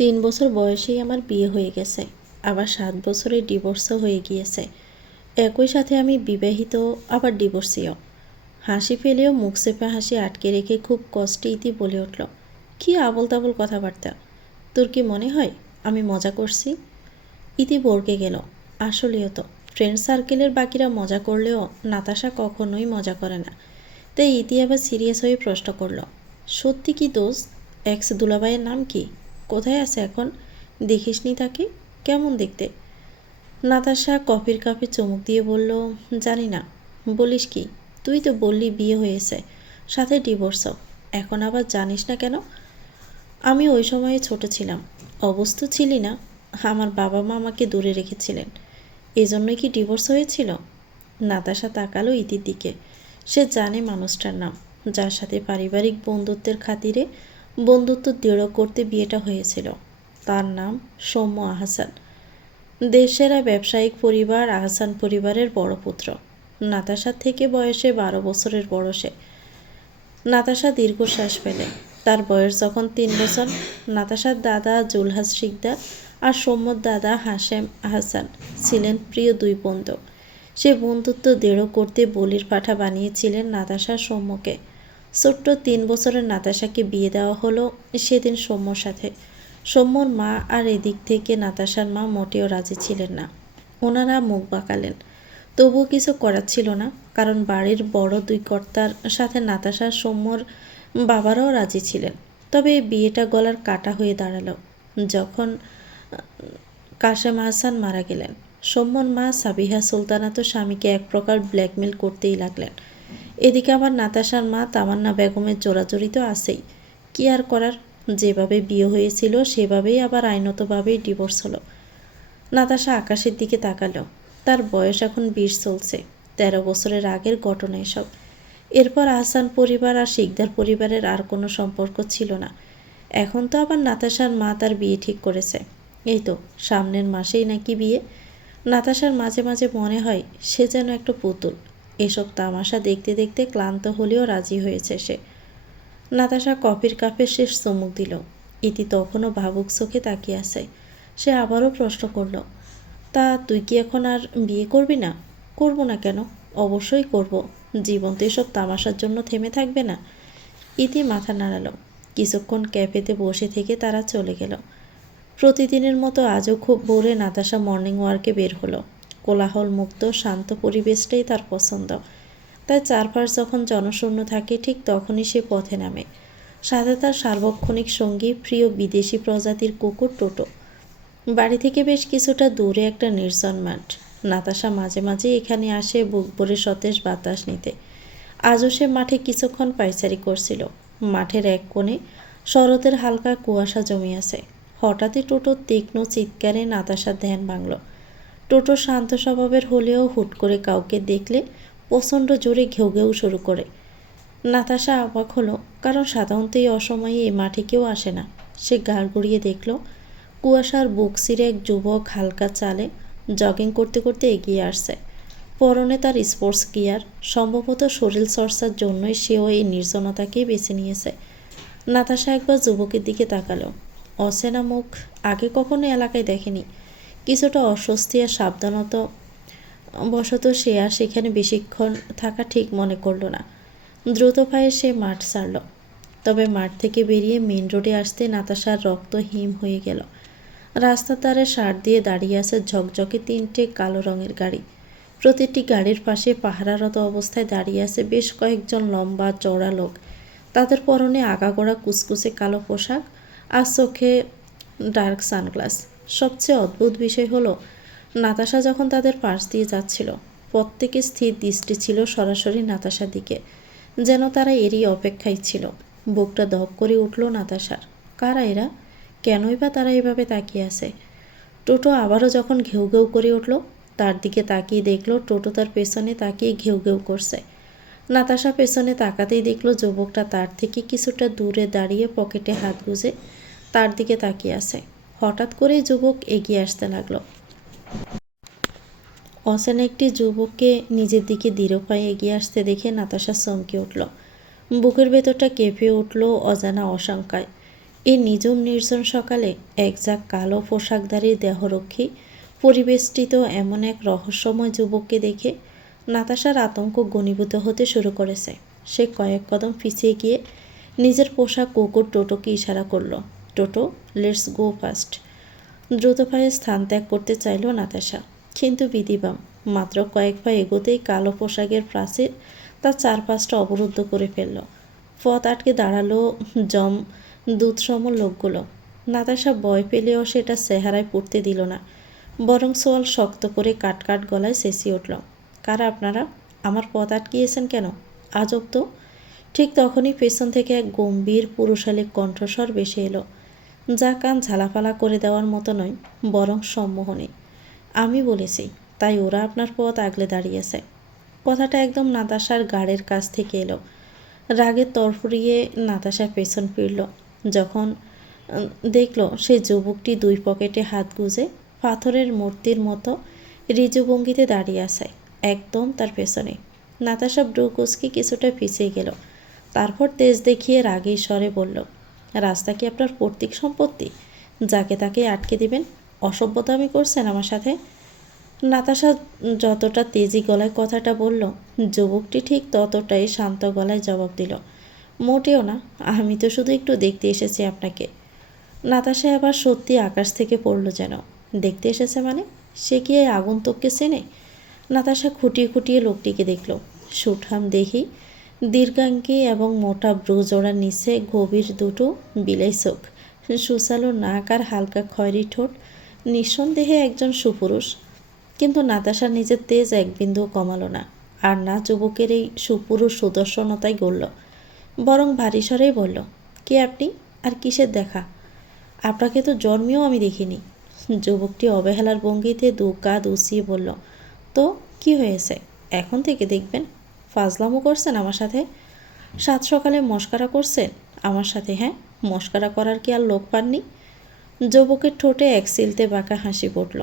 ৩ বছর বয়সেই আমার বিয়ে হয়ে গেছে, আবার ৭ বছরে ডিভোর্সও হয়ে গিয়েছে। একই সাথে আমি বিবাহিত, আবার ডিভোর্সিও। হাসি ফেলেও মুখ চেপে হাসি আটকে রেখে খুব কষ্টে ইতি বলে উঠল, কি আবল তাবল কথাবার্তা! তোর কি মনে হয় আমি মজা করছি? ইতি বর্গে গেল। আসলেও তো ফ্রেন্ড সার্কেলের বাকিরা মজা করলেও নাতাশা কখনোই মজা করে না। তাই ইতি আবার সিরিয়াস হয়ে প্রশ্ন করল, সত্যি কি দোস্ত? এক্স দুলাভাইয়ের নাম কি? কোথায় আছে এখন? দেখিসনি তাকে? কেমন দেখতে? নাতাশা কফির কাপে চুমুক দিয়ে বলল, জানি না। বলিস কি? তুই তো বললি বিয়ে হয়েছে, সাথে ডিভোর্সও, এখন আবার জানিস না কেন? আমি ওই সময়ে ছোট ছিলাম, অবস্থ ছিলি না। আমার বাবা মা আমাকে দূরে রেখেছিলেন, এজন্যই কি ডিভোর্স হয়েছিল? নাতাশা তাকালো ইতির দিকে। সে জানে মানুষটার নাম, যার সাথে পারিবারিক বন্ধুত্বের খাতিরে বন্ধুত্ব দৃঢ় করতে বিয়েটা হয়েছিল। তার নাম সৌম্য আহসান। দেশসেরা ব্যবসায়িক পরিবার আহসান পরিবারের বড় পুত্র। নাতাশার থেকে বয়সে 12 বছরের বড় সে। নাতাশা দীর্ঘশ্বাস ফেলে। তার বয়স যখন 3 বছর, নাতাশার দাদা জুলহাস শিকদার আর সৌম্যর দাদা হাশেম আহসান ছিলেন প্রিয় দুই বন্ধু। সে বন্ধুত্ব দৃঢ় করতে বলির পাঠা বানিয়েছিলেন নাতাশা সৌম্যকে। ছোট্ট 3 বছরের নাতাশাকে বিয়ে দেওয়া হলো সেদিন সৌম্যর সাথে। সৌম্যর মা আর এদিক থেকে নাতাশার মা মোটেও রাজি ছিলেন না। ওনারা মুখ বাঁকালেন, তবুও কিছু করার ছিল না, কারণ বাড়ির বড় দুই কর্তার সাথে নাতাশার সৌম্যর বাবারাও রাজি ছিলেন। তবে এই বিয়েটা গলার কাটা হয়ে দাঁড়ালো যখন কাশেম আহসান মারা গেলেন। সৌম্যর মা সাবিহা সুলতানা তো স্বামীকে এক প্রকার ব্ল্যাকমেল করতেই লাগলেন। এদিকে আবার নাতাশার মা তামান্না বেগমের জোরাজুরি তো আছেই। কি আর করার, যেভাবে বিয়ে হয়েছিল সেভাবেই আবার আইনতভাবেই ডিভোর্স হলো। নাতাশা আকাশের দিকে তাকালো। তার বয়স এখন 20 চলছে। 13 বছরের আগের ঘটনা এসব। এরপর আহসান পরিবার আর শিকদার পরিবারের আর কোনো সম্পর্ক ছিল না। এখন তো আবার নাতাশার মা তার বিয়ে ঠিক করেছে। এই তো সামনের মাসেই নাকি বিয়ে। নাতাশার মাঝে মাঝে মনে হয় সে যেন একটা পুতুল। এসব তামাশা দেখতে দেখতে ক্লান্ত হলেও রাজি হয়েছে সে। নাতাশা কফির কাপে শেষ চুমুক দিল। ইতি তখনও ভাবুক চোখে তাকিয়ে আছে। সে আবারও প্রশ্ন করল, তা তুই কি এখন আর বিয়ে করবি না? করব না কেন? অবশ্যই করব। জীবন তো এসব তামাশার জন্য থেমে থাকবে না। ইতি মাথা নাড়ালো। কিছুক্ষণ ক্যাফেতে বসে থেকে তারা চলে গেল। প্রতিদিনের মতো আজও খুব ভোরে নাতাশা মর্নিং ওয়ার্কে বের হলো। কোলাহল মুক্ত শান্ত পরিবেশটাই তার পছন্দ। তাই চারপাশ যখন জনশূন্য থাকে ঠিক তখনই সে পথে নামে। সাথে তার সার্বক্ষণিক সঙ্গী প্রিয় বিদেশি প্রজাতির কুকুর টোটো। বাড়ি থেকে বেশ কিছুটা দূরে একটা নির্জন মাঠ। নাতাশা মাঝে মাঝে এখানে আসে বুক ভরে সতেজ বাতাস নিতে। আজও সে মাঠে কিছুক্ষণ পায়চারি করছিল। মাঠের এক কোণে শরতের হালকা কুয়াশা জমে আছে। হঠাৎই টোটোর তীক্ষ্ণ চিৎকারে নাতাশার ধ্যান ভাঙল। টোটো শান্ত স্বভাবের হলেও হুট করে কাউকে দেখলে প্রচণ্ড জোরে ঘেউ ঘেউ শুরু করে। নাতাশা অবাক হলো, কারণ সাধারণত এই অসময়ে এই মাঠে কেউ আসে না। সে ঘাড় ঘুরিয়ে দেখল, কুয়াশার বুক চিরে এক যুবক হালকা চালে জগিং করতে করতে এগিয়ে আসছে। পরনে তার স্পোর্টস গিয়ার। সম্ভবত শরীর চর্চার জন্যই সেও এই নির্জনতাকেই বেছে নিয়েছে। নাতাশা একবার যুবকের দিকে তাকালো। অচেনা মুখ, আগে কখনো এলাকায় দেখেনি। কিছুটা অস্বস্তি আর সাবধানতা বশত সে আর সেখানে বেশিক্ষণ থাকা ঠিক মনে করল না। দ্রুত পায়ে সে মাঠ ছাড়ল। তবে মাঠ থেকে বেরিয়ে মেন রোডে আসতে নাতাশার রক্ত হিম হয়ে গেল। রাস্তার ধারে সার দিয়ে দাঁড়িয়ে আছে ঝকঝকে 3টে কালো রঙের গাড়ি। প্রতিটি গাড়ির পাশে পাহারারত অবস্থায় দাঁড়িয়ে আছে বেশ কয়েকজন লম্বা চওড়া লোক। তাদের পরনে আগাগোড়া কুচকুচে কালো পোশাক আর চোখে ডার্ক সানগ্লাস। সবচেয়ে অদ্ভুত বিষয় হলো, নাতাশা যখন তাদের পাশ দিয়ে যাচ্ছিল, প্রত্যেকের স্থির দৃষ্টি ছিল সরাসরি নাতাশার দিকে, যেন তারা এরই অপেক্ষায় ছিল। বুকটা ধক করে উঠল নাতাশার। কারা এরা? কেনই বা তারা এভাবে তাকিয়ে আছে? টোটো আবারও যখন ঘেউ ঘেউ করে উঠল, তার দিকে তাকিয়ে দেখল টোটো তার পেছনে তাকিয়ে ঘেউ ঘেউ করছে। নাতাশা পেছনে তাকাতেই দেখল যুবকটা তার থেকে কিছুটা দূরে দাঁড়িয়ে পকেটে হাত গুজে তার দিকে তাকিয়ে আছে। হঠাৎ করেই যুবক এগিয়ে আসতে লাগলো। অচেনা একটি যুবককে নিজের দিকে দৃঢ় পায়ে এগিয়ে আসতে দেখে নাতাশা চমকে উঠল। বুকের ভেতরটা কেঁপে উঠল অজানা আশঙ্কায়। এই নিঝুম নির্জন সকালে একঝাঁক কালো পোশাকধারী দেহরক্ষী পরিবেষ্টিত এমন এক রহস্যময় যুবককে দেখে নাতাশার আতঙ্ক ঘনীভূত হতে শুরু করেছে। সে কয়েক কদম পিছিয়ে গিয়ে নিজের পোশাক কুকুর টোটোকে ইশারা করল। টোটো, লেটস গো ফাস্ট। দ্রুত পায়ে স্থান ত্যাগ করতে চাইল নাতাশা, কিন্তু বিধিবাম মাত্র কয়েক পা এগোতেই কালো পোশাকের প্রাচীর তার চারপাশটা অবরুদ্ধ করে ফেলল। পথ আটকে দাঁড়ালো জম দুধসম লোকগুলো। নাতাশা ভয় পেলেও সেটা চেহারায় পড়তে দিল না, বরং সোয়াল শক্ত করে কাট গলায় চেঁচিয়ে উঠল, কারা আপনারা? আমার পথ আটকিয়েছেন কেন? আজব তো। ঠিক তখনই পেছন থেকে এক গম্ভীর পুরুষালী কণ্ঠস্বর ভেসে এলো, যা কান ঝালাপালা করে দেওয়ার মতো নয়, বরং সম্মোহনী। আমি বলেছি, তাই ওরা আপনার পথ আগলে দাঁড়িয়েছে। কথাটা একদম নাতাশার গাড়ের কাছ থেকে এলো। রাগে তরফরিয়ে নাতাশা পেছন ফিরল, যখন দেখল সেই যুবকটি দুই পকেটে হাত গুজে পাথরের মূর্তির মতো ঋজু ভঙ্গিতে দাঁড়িয়ে আছে, একদম তার পেছনে। নাতাশা ব্রু কুচকে কিছুটা পিছিয়ে গেল, তারপর তেজ দেখিয়ে রাগী স্বরে বলল, রাস্তা কি আপনার পৈতৃক সম্পত্তি? যাকে তাকে আটকে দিবেন? অসভ্যতামি করছেন আমার সাথে? নাতাশা যতটা তেজি গলায় কথাটা বলল, যুবকটি ঠিক ততটাই শান্ত গলায় জবাব দিল, মোটেও না, আমি তো শুধু একটু দেখতে এসেছি আপনাকে। নাতাশা এবার সত্যি আকাশ থেকে পড়ল যেন। দেখতে এসেছে মানে? সে কি এই আগন্তুককে চেনে? নাতাশা খুঁটিয়ে খুঁটিয়ে লোকটিকে দেখল। সুঠাম দেহি, দীর্ঘাঙ্গী এবং মোটা ব্রুজোড়ার নিচে গভীর দুটো বিলাই চোখ, সুচালো নাক আর হালকা খয়েরি ঠোঁট। নিঃসন্দেহে একজন সুপুরুষ। কিন্তু নাতাশা নিজের তেজ এক বিন্দুও কমালো না, আর না যুবকের এই সুপুরুষ সুদর্শনতাই গড়ল, বরং ভারী স্বরেই বলল, কে আপনি আর কিসের দেখা? আপনাকে তো জন্মেও আমি দেখিনি। যুবকটি অবহেলার ভঙ্গিতে দু কাঁধ উঁচিয়ে বলল, তো কি হয়েছে? এখন থেকে দেখবেন। ফাজলামো করছেন আমার সাথে? সাত সকালে মস্করা করছেন আমার সাথে? হ্যাঁ, মস্করা করার কি আর লোক পাননি? যুবকের ঠোঁটে এক সিলতে বাঁকা হাসি ফুটল।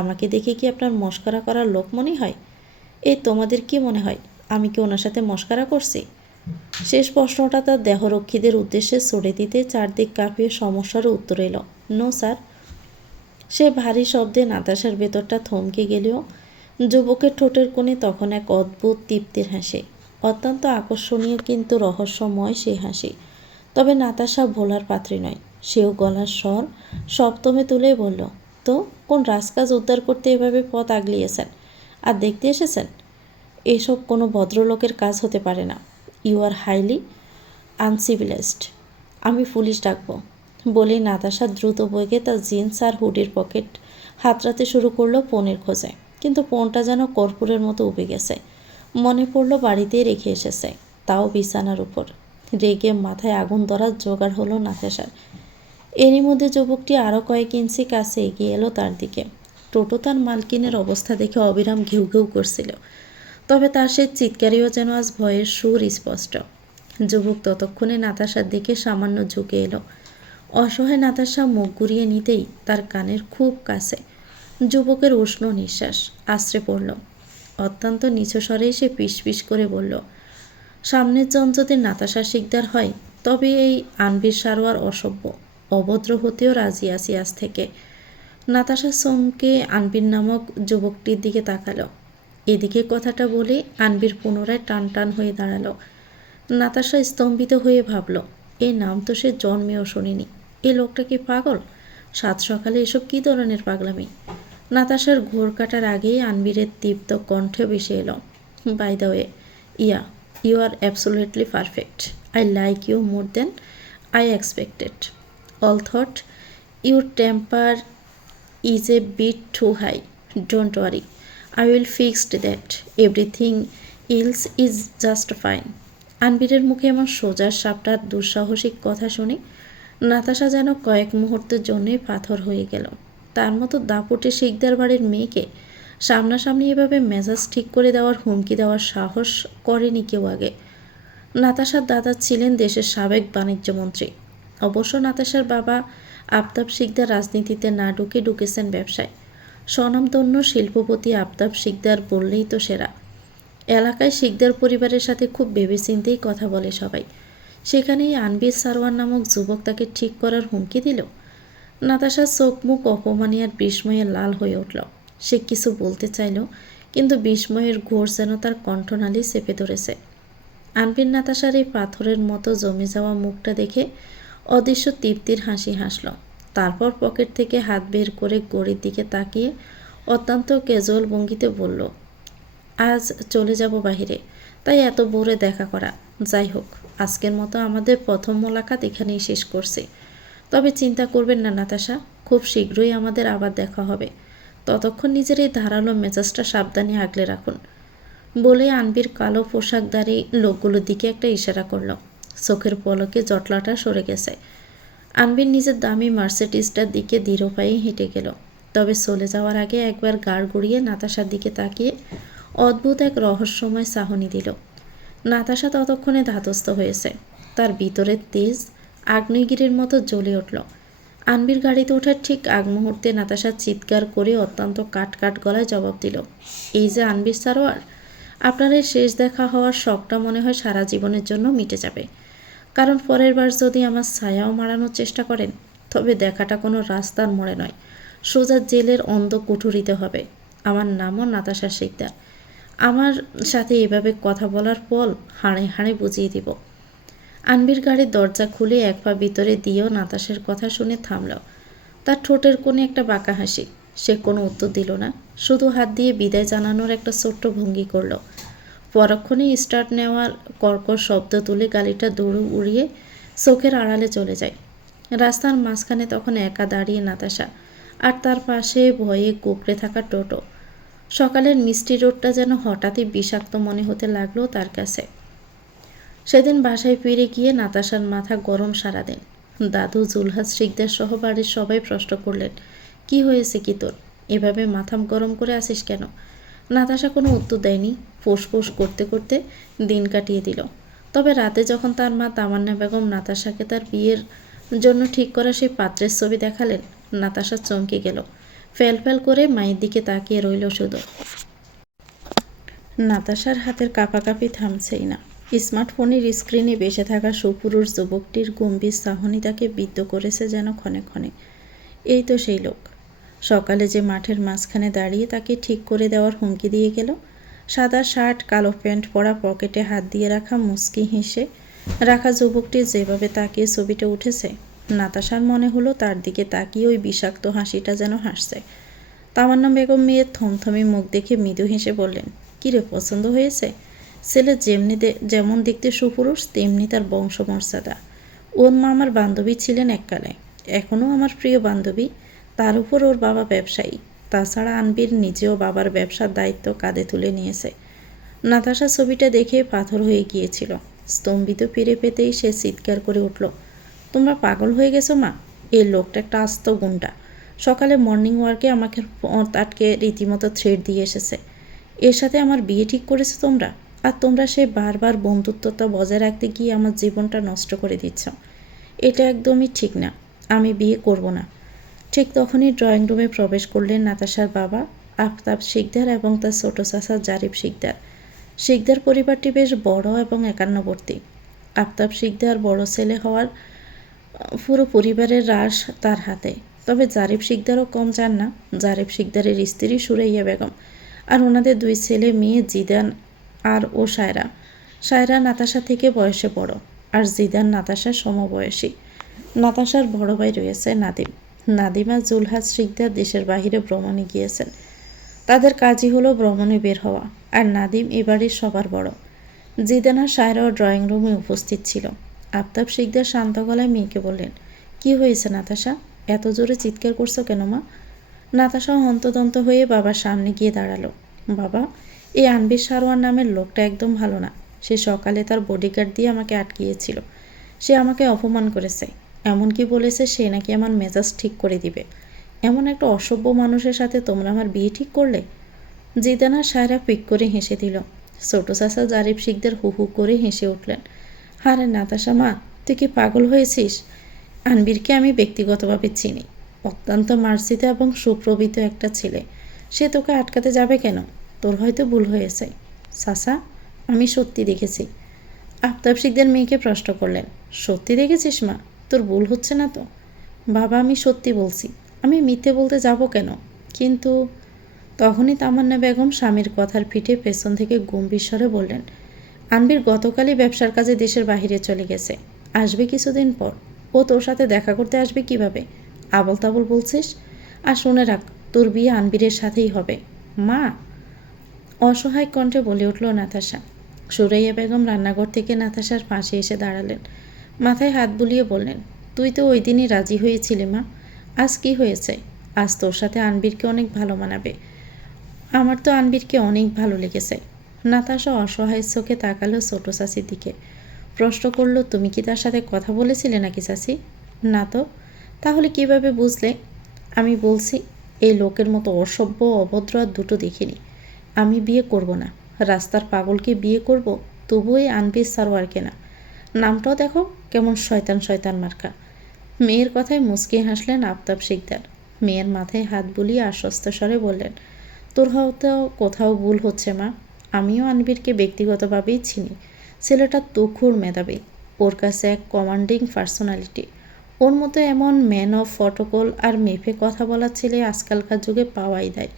আমাকে দেখে কি আপনার মস্করা করার লোক মনে হয়? এই তোমাদের কি মনে হয় আমি কি ওনার সাথে মস্করা করছি? শেষ প্রশ্নটা তার দেহরক্ষীদের উদ্দেশ্যে ছড়ে দিতে চারদিক কাঁপিয়ে সমস্যারও উত্তর এলো, নো স্যার। সে ভারী শব্দে নাতাশার ভেতরটা থমকে গেলেও যুবকের ঠোঁটের কোণে তখন এক অদ্ভুত তৃপ্তির হাসি, অত্যন্ত আকর্ষণীয় কিন্তু রহস্যময় সেই হাসি। তবে নাতাশা ভোলার পাত্রী নয়। সেও গলার স্বর সপ্তমে তুলে বলল, তো কোন রাজকাজ উদ্ধার করতে এভাবে পথ আগলিয়েছেন আর দেখতে এসেছেন? এসব কোনো ভদ্রলোকের কাজ হতে পারে না। You are highly uncivilized. আমি পুলিশ ডাকবো। বলেই নাতাশা দ্রুত বইকে তার জিন্স আর হুডির পকেট হাতড়াতে শুরু করলো ফোনের খোঁজে, কিন্তু ফোনটা যেন কর্পূরের মতো উবে গেছে। মনে পড়ল বাড়িতেই রেখে এসেছে, তাও বিছানার উপর। রেগে মাথায় আগুন ধরার জোগাড় হলো নাতাশার। এরই মধ্যে যুবকটি আরও কয়েক ইঞ্চি কাছে এগিয়ে এলো তার দিকে। টোটো তার মালকিনের অবস্থা দেখে অবিরাম ঘেউ ঘেউ করছিল, তবে তার সেই চিৎকারেও যেন আজ ভয়ের সুর স্পষ্ট। যুবক ততক্ষণে নাতাশার দিকে সামান্য ঝুঁকে এলো। অসহায় নাতাশা মুখ ঘুরিয়ে নিতেই তার কানের খুব কাছে যুবকের উষ্ণ নিঃশ্বাস আশ্রে পড়ল। অত্যন্ত নিচু স্বরেই সে পিস করে বলল, সামনের জন যদি নাতাশা শিকদার হয়, তবে এই আনবির সারোয়ার অসভ্য অভদ্র হতেও রাজি আছি আজ থেকে। নাতাশা চমকে আনবির নামক যুবকটির দিকে তাকালো। এদিকে কথাটা বলে আনবির পুনরায় টান টান হয়ে দাঁড়ালো। নাতাশা স্তম্ভিত হয়ে ভাবল, এই নাম তো সে জন্মেও শোনেনি। এই লোকটা কি পাগল? সাত সকালে এসব কী ধরনের পাগলামি? নাতাশার ঘোর কাটার আগেই আনবিরের তীব্র কণ্ঠে ভেসে এলো, by the way, yeah, you are absolutely perfect. I like you more than I expected. All thought your temper is a bit too high. Don't worry, I will fix that. Everything else is just fine. আনবিরের মুখে এমন সোজা সাপটার দুঃসাহসিক কথা শুনে নাতাশা যেন কয়েক মুহূর্তের জন্যই পাথর হয়ে গেল। তার মতো দাপুটে শিকদার বাড়ির মেয়েকে সামনাসামনি এভাবে মেজাজ ঠিক করে দেওয়ার হুমকি দেওয়ার সাহস করেনি কেউ আগে। নাতাশার দাদা ছিলেন দেশের সাবেক বাণিজ্যমন্ত্রী। অবশ্য নাতাশার বাবা আফতাব শিকদার রাজনীতিতে না ঢুকেছেন ব্যবসায়। স্বনামধন্য শিল্পপতি আফতাব শিকদার বললেই তো সেরা। এলাকায় শিকদার পরিবারের সাথে খুব ভেবেচিন্তেই কথা বলে সবাই। সেখানেই আনবির সারোয়ার নামক যুবক তাকে ঠিক করার হুমকি দিল। নাতাশার চোখ মুখ অপমানে আর বিস্ময়ে লাল হয়ে উঠল। সে কিছু বলতে চাইল, কিন্তু বিস্ময়ের ঘোর যেন তার কণ্ঠনালী চেপে ধরেছে। আনবির নাতাশার এই পাথরের মতো জমে যাওয়া মুখটা দেখে অদৃশ্য তৃপ্তির হাসি হাসল। তারপর পকেট থেকে হাত বের করে ঘড়ির দিকে তাকিয়ে অত্যন্ত ক্যাজুয়াল ভঙ্গিতে বলল, আজ চলে যাব বাহিরে, তাই এত ভোরে দেখা করা। যাই হোক, আজকের মতো আমাদের প্রথম মোলাকাত এখানেই শেষ করছি। তবে চিন্তা করবেন না নাতাশা, খুব শীঘ্রই আমাদের আবার দেখা হবে। ততক্ষণ নিজের এই ধারালো মেজাজটা সাবধানে আগলে রাখুন। বলে আনবির কালো পোশাকধারী লোকগুলোর দিকে একটা ইশারা করল। চোখের পলকে জটলাটা সরে গেছে। আনবির নিজের দামি মার্সিডিজটার দিকে দৃঢ় পায়ে হেঁটে গেল। তবে চলে যাওয়ার আগে একবার গাড় গড়িয়ে নাতাশার দিকে তাকিয়ে অদ্ভুত এক রহস্যময় চাহনি দিল। নাতাশা ততক্ষণে ধাতস্থ হয়েছে। তার ভিতরের তেজ আগ্নেয়গিরির মতো জ্বলে উঠল। আনবির গাড়িতে ওঠার ঠিক আগ মুহূর্তে নাতাশা চিৎকার করে অত্যন্ত কাট গলায় জবাব দিল, এই যে আনবির সারোয়ার, আপনার এই শেষ দেখা হওয়ার শখটা মনে হয় সারা জীবনের জন্য মিটে যাবে। কারণ পরের বার যদি আমার ছায়াও মারানোর চেষ্টা করেন, তবে দেখাটা কোনো রাস্তার মোড়ে নয়, সোজা জেলের অন্ধ কুঠুরিতে হবে। আমার নামও নাতাশা শিকদার। আমার সাথে এভাবে কথা বলার ফল হাড়ে হাড়ে বুঝিয়ে দিব। আনবির গাড়ির দরজা খুলে এক পা ভিতরে দিয়েও নাতাশার কথা শুনে থামল। তার ঠোঁটের কোণে একটা বাঁকা হাসি। সে কোনো উত্তর দিল না, শুধু হাত দিয়ে বিদায় জানানোর একটা ছোট্ট ভঙ্গি করল। পরক্ষণেই স্টার্ট নেওয়ার কর্কশ শব্দ তুলে গাড়িটা দৌড়ে উড়িয়ে চোখের আড়ালে চলে যায়। রাস্তার মাঝখানে তখন একা দাঁড়িয়ে নাতাশা, আর তার পাশে ভয়ে কুঁকড়ে থাকা টোটো। সকালের মিষ্টি রোদটা যেন হঠাৎই বিষাক্ত মনে হতে লাগলো তার কাছে। সেদিন বাসায় ফিরে গিয়ে নাতাশার মাথা গরম সারাদিন। দাদু, জুলহাস শিকদার সহ বাড়ির সবাই প্রশ্ন করলেন, কি হয়েছে কি তোর, এভাবে মাথা গরম করে আসিস কেন? নাতাশা কোনো উত্তর দেয়নি, ফোঁস করতে করতে দিন কাটিয়ে দিল। তবে রাতে যখন তার মা তামান্না বেগম নাতাশাকে তার বিয়ের জন্য ঠিক করা সেই পাত্রের ছবি দেখালেন, নাতাশা চমকে গেল। ফ্যাল করে মায়ের দিকে তাকিয়ে রইল শুধু। নাতাশার হাতের কাঁপাকাঁপি থামছেই না। স্মার্টফোনের স্ক্রিনে বেসে থাকা সুপুরুষ যুবকটির গম্ভীর চাহনি তাকে বিদ্ধ করেছে যেন ক্ষণে ক্ষণে। এই তো সেই লোক, সকালে যে মাঠের মাঝখানে দাঁড়িয়ে তাকে ঠিক করে দেওয়ার হুমকি দিয়ে গেল। সাদা শার্ট, কালো প্যান্ট পরা, পকেটে হাত দিয়ে রাখা, মুচকি হেসে রাখা যুবকটি যেভাবে তাকিয়ে ছবিটা উঠেছে, নাতাশার মনে হলো তার দিকে তাকিয়ে ওই বিষাক্ত হাসিটা যেন হাসছে। তামান্না বেগম মেয়ের থমথমে মুখ দেখে মৃদু হেসে বললেন, কিরে, পছন্দ হয়েছে? ছেলে যেমন দেখতে সুপুরুষ, তেমনি তার বংশমর্যাদা। ওর মা আমার বান্ধবী ছিলেন এককালে, এখনও আমার প্রিয় বান্ধবী। তার উপর ওর বাবা ব্যবসায়ী। তাছাড়া আনবির নিজেও বাবার ব্যবসার দায়িত্ব কাঁধে তুলে নিয়েছে। নাতাশা ছবিটা দেখে পাথর হয়ে গিয়েছিল। স্তম্ভিত ফিরে পেতেই সে চিৎকার করে উঠল, তোমরা পাগল হয়ে গেছো মা? এই লোকটা একটা আস্ত গুন্ডা। সকালে মর্নিং ওয়ার্কে আমাকে আটকে রীতিমতো থ্রেড দিয়ে এসেছে। এর সাথে আমার বিয়ে ঠিক করেছো তোমরা, আর তোমরা সে বারবার বন্ধুত্বতা বজায় রাখতে গিয়ে আমার জীবনটা নষ্ট করে দিচ্ছ। এটা একদমই ঠিক না, আমি বিয়ে করব না। ঠিক তখনই ড্রয়িং রুমে প্রবেশ করলেন নাতাশার বাবা আফতাব শিকদার এবং তার ছোট চাচা জারিফ শিকদার। শিকদার পরিবারটি বেশ বড় এবং একান্নবর্তী। আফতাব শিকদার বড় ছেলে হওয়ার পুরো পরিবারের রাশ তার হাতে। তবে জারিফ শিকদারও কম যান না। জারিফ শিকদারের স্ত্রী সুরাইয়া বেগম, আর ওনাদের দুই ছেলে মেয়ে জিদান আর ও সায়রা। সায়রা নাতাশা থেকে বয়সে বড়, আর জিদান নাতাশার সমবয়সী। নাতাশার বড় ভাই রয়েছে নাদিম। নাদিম আর জুলহাস শিকদার দেশের বাহিরে ভ্রমণে গিয়েছেন। তাদের কাজই হলো ভ্রমণে বের হওয়া, আর নাদিম এবারের সবার বড়। জিদান আর সায়রাও ড্রয়িং রুমে উপস্থিত ছিল। আফতাব শিকদার শান্ত গলায় মেয়েকে বললেন, কি হয়েছে নাতাশা, এত জোরে চিৎকার করছো কেন মা? নাতাশা হন্তদন্ত হয়ে বাবার সামনে গিয়ে দাঁড়ালো। বাবা, এই আনবির সারোয়ার নামের লোকটা একদম ভালো না। সে সকালে তার বডিগার্ড দিয়ে আমাকে আটকিয়েছিল। সে আমাকে অপমান করেছে, এমনকি বলেছে সে নাকি আমার মেজাজ ঠিক করে দিবে। এমন একটা অসভ্য মানুষের সাথে তোমরা আমার বিয়ে ঠিক করলে? জিদানা সায়রা পিক করে হেসে দিল। ছোট চাচা জারিফ শিকদার হু হু করে হেসে উঠলেন। আরে নাতাশা মা, তুই কি পাগল হয়েছিস? আনবিরকে আমি ব্যক্তিগতভাবে চিনি। অত্যন্ত মার্জিত এবং সুপ্রবৃত একটা ছেলে। সে তোকে আটকাতে যাবে কেন? তোর হয়তো ভুল হয়েছে। চাচা, আমি সত্যি দেখেছি। আফতাব শিকদার মেয়েকে প্রশ্ন করলেন। সত্যি দেখেছিস মা? তোর ভুল হচ্ছে না তো? বাবা, আমি সত্যি বলছি, আমি মিথ্যে বলতে যাব কেন? কিন্তু তখনই তামান্না বেগম স্বামীর কথার পিঠে পেছন থেকে গম্ভীর স্বরে বললেন, আনবির গতকালই ব্যবসার কাজে দেশের বাহিরে চলে গেছে, আসবে কিছুদিন পর। ও তোর সাথে দেখা করতে আসবে কিভাবে? আবল তাবল বলছিস। আর শুনে রাখ, তোর বিয়ে আনবিরের সাথেই হবে। মা, অসহায় কণ্ঠে বলে উঠল নাতাশা। সুরাইয়া বেগম রান্নাঘর থেকে নাতাশার পাশে এসে দাঁড়ালেন, মাথায় হাত বুলিয়ে বললেন, তুই তো ওই দিনই রাজি হয়েছিলি মা, আজ কি হয়েছে? আজ তোর সাথে আনবিরকে অনেক ভালো মানাবে। আমার তো আনবিরকে অনেক ভালো লেগেছে। নাতাশা অসহায় চোখে তাকালো ছোট চাচির দিকে, প্রশ্ন করল, তুমি কি তার সাথে কথা বলেছিলে নাকি চাচি? না তো। তাহলে কিভাবে বুঝলে? আমি বলছি, এই লোকের মতো অসভ্য অভদ্র আর দুটো দেখিনি। আমি বিয়ে করব না, রাস্তার পাগলকে বিয়ে করব, তবুও এই আনবির সারোয়ারকে না। নামটাও দেখো কেমন শয়তান শয়তান মার্কা। মেয়ের কথায় মুচকি হাসলেন আফতাব শিকদার। মেয়ের মাথায় হাত বুলিয়ে আশ্বস্ত স্বরে বললেন, তোর হয়তো কোথাও ভুল হচ্ছে মা। আমিও আনবিরকে ব্যক্তিগতভাবেই চিনি। ছেলেটা তুখুর মেধাবী, ওর কাছে এক কমান্ডিং পার্সোনালিটি। ওর মতো এমন ম্যান অফ প্রটোকল আর মেপে কথা বলার ছেলে আজকালকার যুগে পাওয়াই দেয়।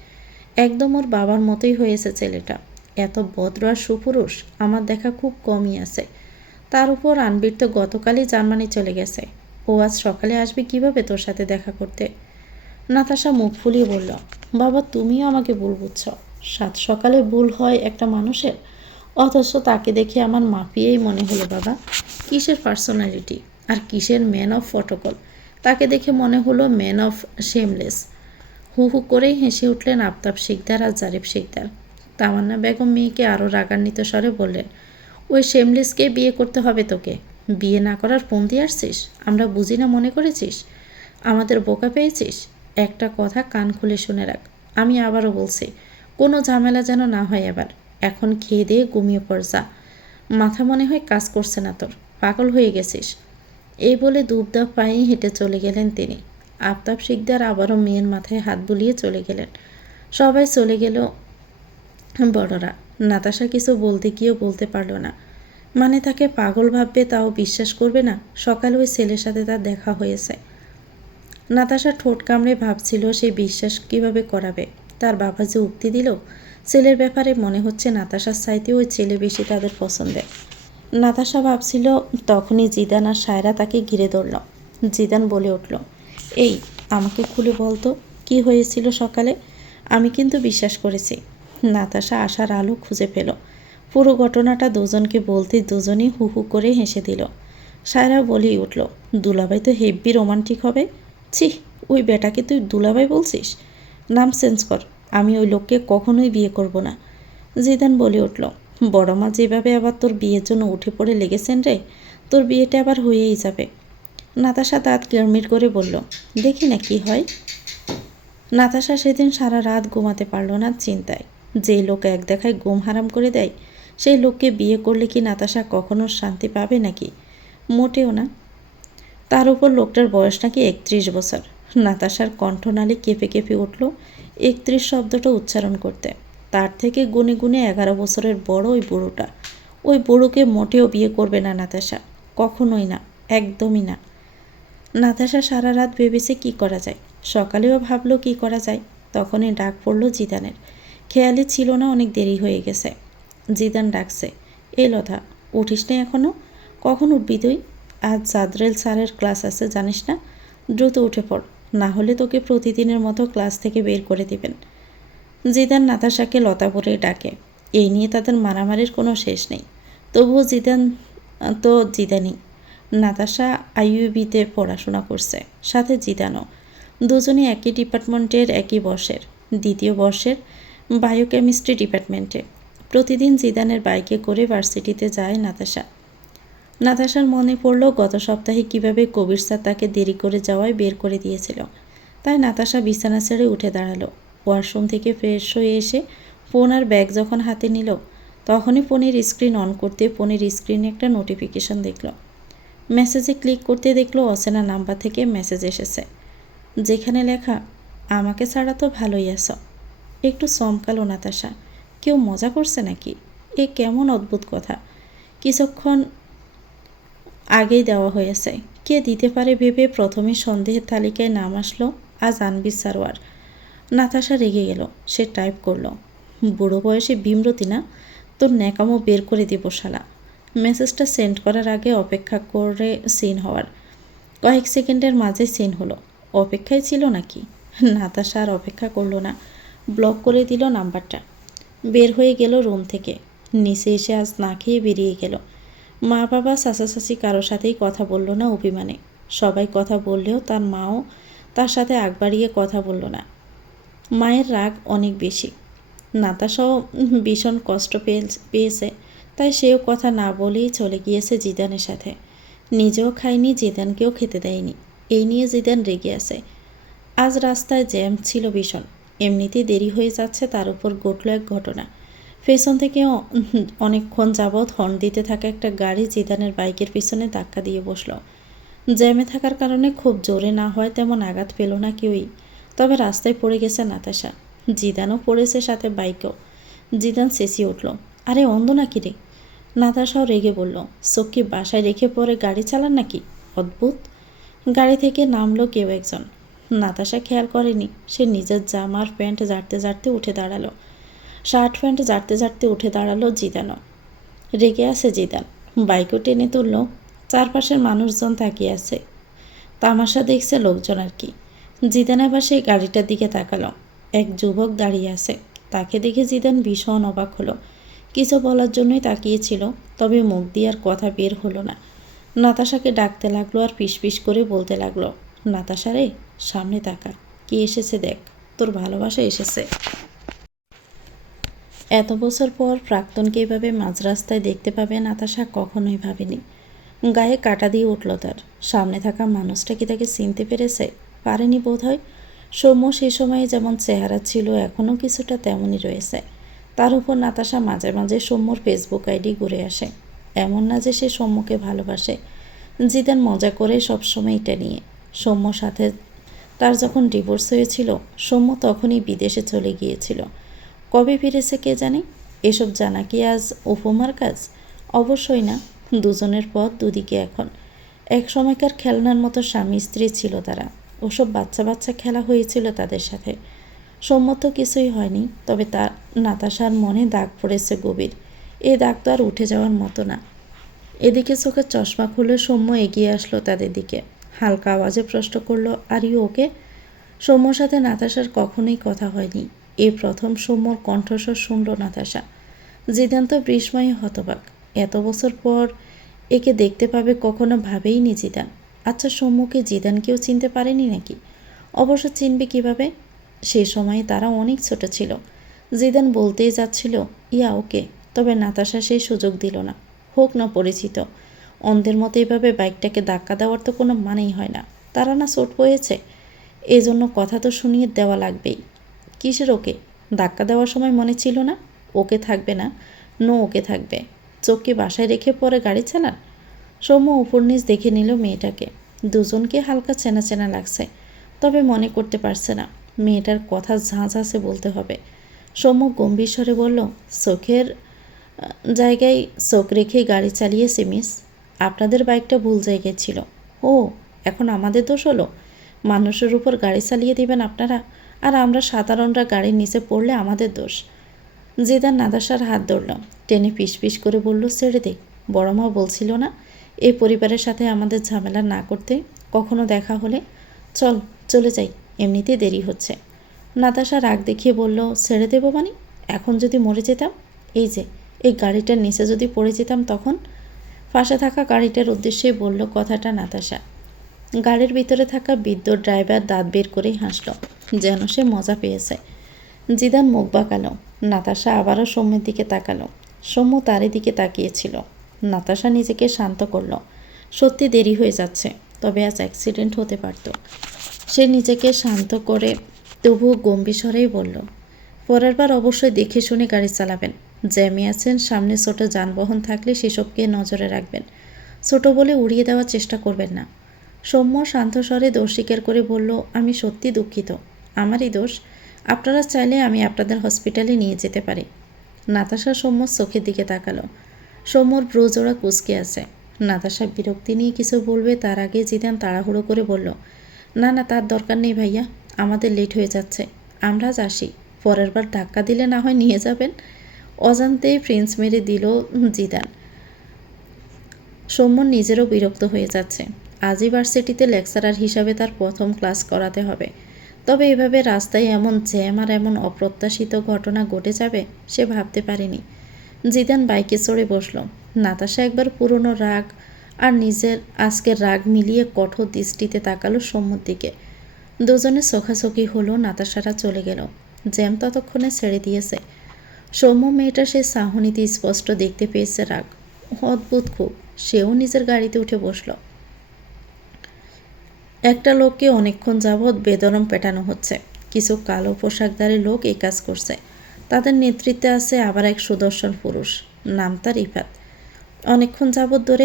একদম ওর বাবার মতোই হয়েছে ছেলেটা। এত ভদ্র আর সুপুরুষ আমার দেখা খুব কমই আছে। তার উপর আনবির তো গতকালই জার্মানি চলে গেছে। ও আজ সকালে আসবে কিভাবে তোর সাথে দেখা করতে? নাতাশা মুখ ফুলিয়ে বলল, বাবা, তুমিও আমাকে ভুল বুঝছ। সাত সকালে ভুল হয় একটা মানুষের, অথচ তাকে দেখে আমার মাপিয়েই মনে হলো বাবা। কিসের পার্সোনালিটি আর কিসের ম্যান অফ প্রটোকল? তাকে দেখে মনে হলো ম্যান অফ শেমলেস। হু হু করেই হেসে উঠলেন আফতাব শিকদার আর জারিফ শিকদার। তামান্না বেগম মেয়েকে আরও রাগান্বিত স্বরে বললেন, ওই শেমলেসকে বিয়ে করতে হবে তোকে। বিয়ে না করার ফন্দি আসছিস? আমরা বুঝি না মনে করেছিস? আমাদের বোকা পেয়েছিস? একটা কথা কান খুলে শুনে রাখ, আমি আবারও বলছি, কোনো ঝামেলা যেন না হয় এবার। এখন খেয়ে দিয়ে ঘুমিয়ে পড় যা। মাথা মনে হয় কাজ করছে না তোর, পাগল হয়ে গেছিস। এই বলে দুবদাব পায়েই হেঁটে চলে গেলেন তিনি। আফতাব শিকদার আবারও মেয়ের মাথায় হাত বুলিয়ে চলে গেলেন। সবাই চলে গেল। বড়রা নাতাশা কিছু বলতে গিয়েও বলতে পারল না। মানে তাকে পাগল ভাববে তাও বিশ্বাস করবে না সকালে ওই ছেলের সাথে তার দেখা হয়েছে। নাতাশা ঠোঁট কামড়ে ভাবছিল সে বিশ্বাস কিভাবে করাবে। তার বাবা যে উক্তি দিল, ছেলের ব্যাপারে মনে হচ্ছে নাতাশার চাইতে ওই ছেলে বেশি তাদের পছন্দের। নাতাশা ভাবছিল, তখনই জিদান আর সায়রা তাকে ঘিরে ধরল। জিদান বলে উঠল, এই, আমাকে খুলে বলতো কি হয়েছিল সকালে? আমি কিন্তু বিশ্বাস করেছি। নাতাশা আশার আলো খুঁজে পেল। পুরো ঘটনাটা দুজনকে বলতে দুজনই হু হু করে হেসে দিল। সায়রা বলেই উঠল, দুলাভাই তো হেব্বি রোমান্টিক হবে। ছি, ওই বেটাকে তুই দুলাভাই বলছিস? নাম চেঞ্জ কর, আমি ওই লোককে কখনোই বিয়ে করব না। জিদান বলে উঠল, বড় মা যেভাবে আবার তোর বিয়ের জন্য উঠে পড়ে লেগেছেন রে, তোর বিয়েটা আবার হয়েই যাবে। নাতাশা দাঁত কিরমির করে বলল, দেখি না কি হয়। নাতাশা সেদিন সারা রাত ঘুমাতে পারল না চিন্তায়। যে লোক এক দেখায় ঘুম হারাম করে দেয়, সেই লোককে বিয়ে করলে কি নাতাশা কখনো শান্তি পাবে নাকি? মোটেও না। তার উপর লোকটার বয়স নাকি 31 বছর। নাতাশার কণ্ঠনালী কেঁপে কেঁপে উঠল 31 শব্দটা উচ্চারণ করতে। তার থেকে গুনে গুনে 11 বছরের বড় ওই বুড়োটা। ওই বুড়োকে মোটেও বিয়ে করবে না নাতাশা, কখনোই না, একদমই না। নাতাশা সারা রাত ভেবেছে কি করা যায়। সকালেও ভাবলো কি করা যায়। তখনই ডাক পড়ল জিদানের। খেয়ালই ছিল না অনেক দেরি হয়ে গেছে। জিদান ডাকছে, এ লতা, উঠিস না এখনো? কখন উঠবি তুই? আজ জাদরেল স্যারের ক্লাস আছে জানিস না? দ্রুত উঠে পড়, না হলে তোকে প্রতিদিনের মতো ক্লাস থেকে বের করে দিবেন। জিদান নাতাশাকে লতা বলে ডাকে। এই নিয়ে তাদের মারামারির কোনো শেষ নেই। তবুও জিদান তো জিদানই। নাতাশা আইইউবিতে পড়াশোনা করছে, সাথে জিদানও। দুজনই একই ডিপার্টমেন্টের, একই বর্ষের, দ্বিতীয় বর্ষের বায়োকেমিস্ট্রি ডিপার্টমেন্টে। প্রতিদিন জিদানের বাইকে করে ভার্সিটিতে যায় নাতাশা। নাতাশার মনে পড়ল গত সপ্তাহে কিভাবে কবির স্যার তাকে দেরি করে যাওয়ায় বের করে দিয়েছিল। তাই নাতাশা বিছানা ছেড়ে উঠে দাঁড়ালো। ওয়াশরুম থেকে ফ্রেশ হয়ে এসে ফোন আর ব্যাগ যখন হাতে নিল, তখনই ফোনের স্ক্রিন অন করতে ফোনের স্ক্রিনে একটা নোটিফিকেশন দেখল। মেসেজে ক্লিক করতে দেখলো অচেনা নাম্বার থেকে মেসেজ এসেছে, যেখানে লেখা, আমাকে ছাড়া তো ভালোই আছো। একটু চমকালো নাতাশা। কেউ মজা করছে নাকি? এ কেমন অদ্ভুত কথা। কিছুক্ষণ আগেই দেওয়া হয়েছে। কে দিতে পারে ভেবে প্রথমে সন্দেহের তালিকায় নাম আসলো আজ আনবির সারোয়ার। নাতাশা রেগে গেল। সে টাইপ করলো, বুড়ো বয়সে ভীমরতি না, তোর ন্যাকামো বের করে দিব শালা। মেসেজটা সেন্ড করার আগে অপেক্ষা করে সিন হওয়ার। কয়েক সেকেন্ডের মাঝে সিন হলো। অপেক্ষায় ছিল নাকি? নাতাশা আর অপেক্ষা করলো না, ব্লক করে দিল নাম্বারটা। বের হয়ে গেল রুম থেকে। নিচে এসে আজ না খেয়ে বেরিয়ে গেল। মা বাবা চাচা কারোর সাথেই কথা বলল না অভিমানে। সবাই কথা বললেও তার মাও তার সাথে আগ বাড়িয়ে কথা বলল না। মায়ের রাগ অনেক বেশি। নাতাশাও ভীষণ কষ্ট পেয়েছে, তাই সেও কথা না বলেই চলে গিয়েছে জিদানের সাথে। নিজেও খায়নি, জিদানকেও খেতে দেয়নি। এই নিয়ে জিদান রেগে আছে। আজ রাস্তায় জ্যাম ছিল ভীষণ। এমনিতেই দেরি হয়ে যাচ্ছে, তার উপর ঘটল এক ঘটনা। পেছন থেকে অনেকক্ষণ যাবৎ হর্ন দিতে থাকা একটা গাড়ি জিদানের বাইকের পিছনে ধাক্কা দিয়ে বসল। জ্যামে থাকার কারণে খুব জোরে না হয় তেমন আঘাত পেল না কেউই। তবে রাস্তায় পড়ে গেছে নাতাশা। জিদানও পড়েছে, সাথে বাইকও। জিদান চেঁচিয়ে উঠল, আরে অন্ধ নাকি রে? নাতাশাও রেগে বলল, চোখ বাসায় রেখে পরে গাড়ি চালান নাকি? অদ্ভুত। গাড়ি থেকে নামলো কেউ একজন। নাতাশা খেয়াল করেনি। সে নিজের জামার প্যান্ট ঝাড়তে ঝাড়তে উঠে দাঁড়ালো। শার্ট প্যান্ট ঝাড়তে ঝাড়তে উঠে দাঁড়ালো জিদানও। রেগে আছে জিদান। বাইকও টেনে তুলল। চারপাশের মানুষজন তাকিয়ে আছে। তামাশা দেখছে লোকজন আর কি। জিদান আবার সেই গাড়িটার দিকে তাকালো। এক যুবক দাঁড়িয়ে আছে। তাকে দেখে জিদান ভীষণ অবাক হলো। কিছু বলার জন্যই তাকিয়েছিল, তবে মুখ দিয়ে আর কথা বের হলো না। নাতাশাকে ডাকতে লাগলো আর পিস করে বলতে লাগলো, নাতাশা রে, সামনে তাকা, কি এসেছে দেখ, তোর ভালোবাসা এসেছে। এত বছর পর প্রাক্তনকে এভাবে মাঝ রাস্তায় দেখতে পাবে নাতাশা কখনোই ভাবেনি। গায়ে কাটা দিয়ে উঠল তার। সামনে থাকা মানুষটা কি তাকে চিনতে পেরেছে? পারেনি বোধহয়। সৌম্য সে সময়ে যেমন চেহারা ছিল এখনও কিছুটা তেমনই রয়েছে। তার উপর নাতাশা মাঝে মাঝে সৌম্যর ফেসবুক আইডি ঘুরে আসে। এমন না যে সে সৌম্যকে ভালোবাসে। জিদান মজা করে সবসময় এটা নিয়ে। সৌম্যর সাথে তার যখন ডিভোর্স হয়েছিল, সৌম্য তখনই বিদেশে চলে গিয়েছিল। কবে ফিরেছে কে জানে? এসব জানা কি আজ উপমার কাজ? অবশ্যই না। দুজনের পথ দুদিকে এখন। এক সময়কার খেলনার মতো স্বামী স্ত্রী ছিল তারা। ওসব বাচ্চা খেলা হয়েছিল তাদের সাথে। সম্মত কিছুই হয়নি, তবে তার নাতাশার মনে দাগ পড়েছে গভীর। এই দাগ তো আর উঠে যাওয়ার মতো না। এদিকে চোখের চশমা খুলে সৌম্য এগিয়ে আসলো তাদের দিকে। হালকা আওয়াজে প্রশ্ন করলো, আর ইউ ওকে? সৌম্যর সাথে নাতাশার কখনোই কথা হয়নি। এই প্রথম সৌম্যর কণ্ঠস্বর শুনল নাতাশা। জিদান তো বিস্ময়ে হতবাক। এত বছর পর একে দেখতে পাবে কখনো ভাবেইনি জিদান। আচ্ছা, সৌম্যকে জিদানকেও চিনতে পারেনি নাকি? অবশ্য চিনবে কিভাবে? সে সময়ে তারা অনেক ছোট ছিল। জিদান বলতেই যাচ্ছিল, ইয়া ওকে, তবে নাতাশা সেই সুযোগ দিল না। হোক না পরিচিত, অন্ধের মতো এভাবে বাইকটাকে ধাক্কা দেওয়ার তো কোনো মানেই হয় না। তারা না চোট পেয়েছে, এজন্য কথা তো শুনিয়ে দেওয়া লাগবেই। কিসের ওকে? ধাক্কা দেওয়ার সময় মনে ছিল না ওকে থাকবে না, নো ওকে থাকবে। চোখকে বাসায় রেখে পরে গাড়ি চালান? সৌম্য উপর নিচ দেখে নিল মেয়েটাকে। দুজনকে হালকা চেনা চেনা লাগছে, তবে মনে করতে পারছে না। মেয়েটার কথা ঝাঁঝ আছে বলতে হবে। সৌম্য গম্ভীর স্বরে বলল, চোখের জায়গায় চোখ রেখে গাড়ি চালিয়েছে মিস। আপনাদের বাইকটা ভুল জায়গায় ছিল। ও, এখন আমাদের দোষ হলো? মানুষের উপর গাড়ি চালিয়ে দিবেন আপনারা, আর আমরা সাধারণরা গাড়ির নিচে পড়লে আমাদের দোষ। জিদান নাতাশার হাত ধরল, টেনে পিস করে বলল, ছেড়ে দে। বড় মা বলছিল না এই পরিবারের সাথে আমাদের ঝামেলা না করতে? কখনো দেখা হলে চল চলে যাই, এমনিতেই দেরি হচ্ছে। নাতাশা রাগ দেখিয়ে বলল, ছেড়ে দেবো মানে? এখন যদি মরে যেতাম? এই যে এই গাড়িটার নিচে যদি পড়ে যেতাম তখন? পাশে থাকা গাড়িটার উদ্দেশ্যেই বলল কথাটা নাতাশা। গাড়ির ভিতরে থাকা বৃদ্ধ ড্রাইভার দাঁত বের করেই হাসল, যেন সে মজা পেয়েছে। জিদান মুখ বাঁকালো। নাতাশা আবারও সৌম্যের দিকে তাকালো। সৌম্য তারই দিকে তাকিয়েছিল। নাতাশা নিজেকে শান্ত করল। সত্যি দেরি হয়ে যাচ্ছে, তবে আজ অ্যাক্সিডেন্ট হতে পারত। সে নিজেকে শান্ত করে তবুও গম্ভীর স্বরেই বলল, পরের বার অবশ্যই দেখে শুনে গাড়ি চালাবেন। জ্যামে আছেন, সামনে ছোট যানবাহন থাকলে সেসবকে নজরে রাখবেন। ছোট বলে উড়িয়ে দেওয়ার চেষ্টা করবেন না। সৌম্য শান্ত স্বরে দোষ স্বীকার করে বলল, আমি সত্যি দুঃখিত, আমারই দোষ। আপনারা চাইলে আমি আপনাদের হসপিটালে নিয়ে যেতে পারি। নাতাশা সৌম্যর চোখের দিকে তাকালো। সৌম্যর ব্রোজোড়া কুঁচকে আছে। নাতাশা বিরক্তি নিয়ে কিছু বলবে তার আগে জিদান তাড়াহুড়ো করে বলল, না না, তার দরকার নেই ভাইয়া, আমাদের লেট হয়ে যাচ্ছে, আমরা আজ আসি, পরের বার ধাক্কা দিলে না হয় নিয়ে যাবেন। অজান্তেই ফ্রেঞ্চ মেরে দিল জিদান। সৌম্য নিজেরও বিরক্ত হয়ে যাচ্ছে। আজই ভার্সিটিতে লেকচারার হিসাবে তার প্রথম ক্লাস করাতে হবে, তবে এভাবে রাস্তায় এমন জ্যাম আর এমন অপ্রত্যাশিত ঘটনা ঘটে যাবে সে ভাবতে পারেনি। জিদান বাইকে চড়ে বসল। নাতাশা একবার পুরনো রাগ আর নিজের আজকের রাগ মিলিয়ে কঠোর দৃষ্টিতে তাকালো সৌম্যর দিকে। দুজনে চোখাচোখি হলো। নাতাশারা চলে গেল। জ্যাম ততক্ষণে ছেড়ে দিয়েছে। সৌম্য মেয়েটা সে চাহনিতে স্পষ্ট দেখতে পেয়েছে রাগ। অদ্ভুত খুব। সেও নিজের গাড়িতে উঠে বসল। একটা লোককে অনেকক্ষণ যাবৎ বেদরম পেটানো হচ্ছে। কিছু কালো পোশাকধারী লোক এই কাজ করছে। তাদের নেতৃত্বে আছে আবার এক সুদর্শন পুরুষ, নাম তার ইফাত। অনেকক্ষণ যাবৎ ধরে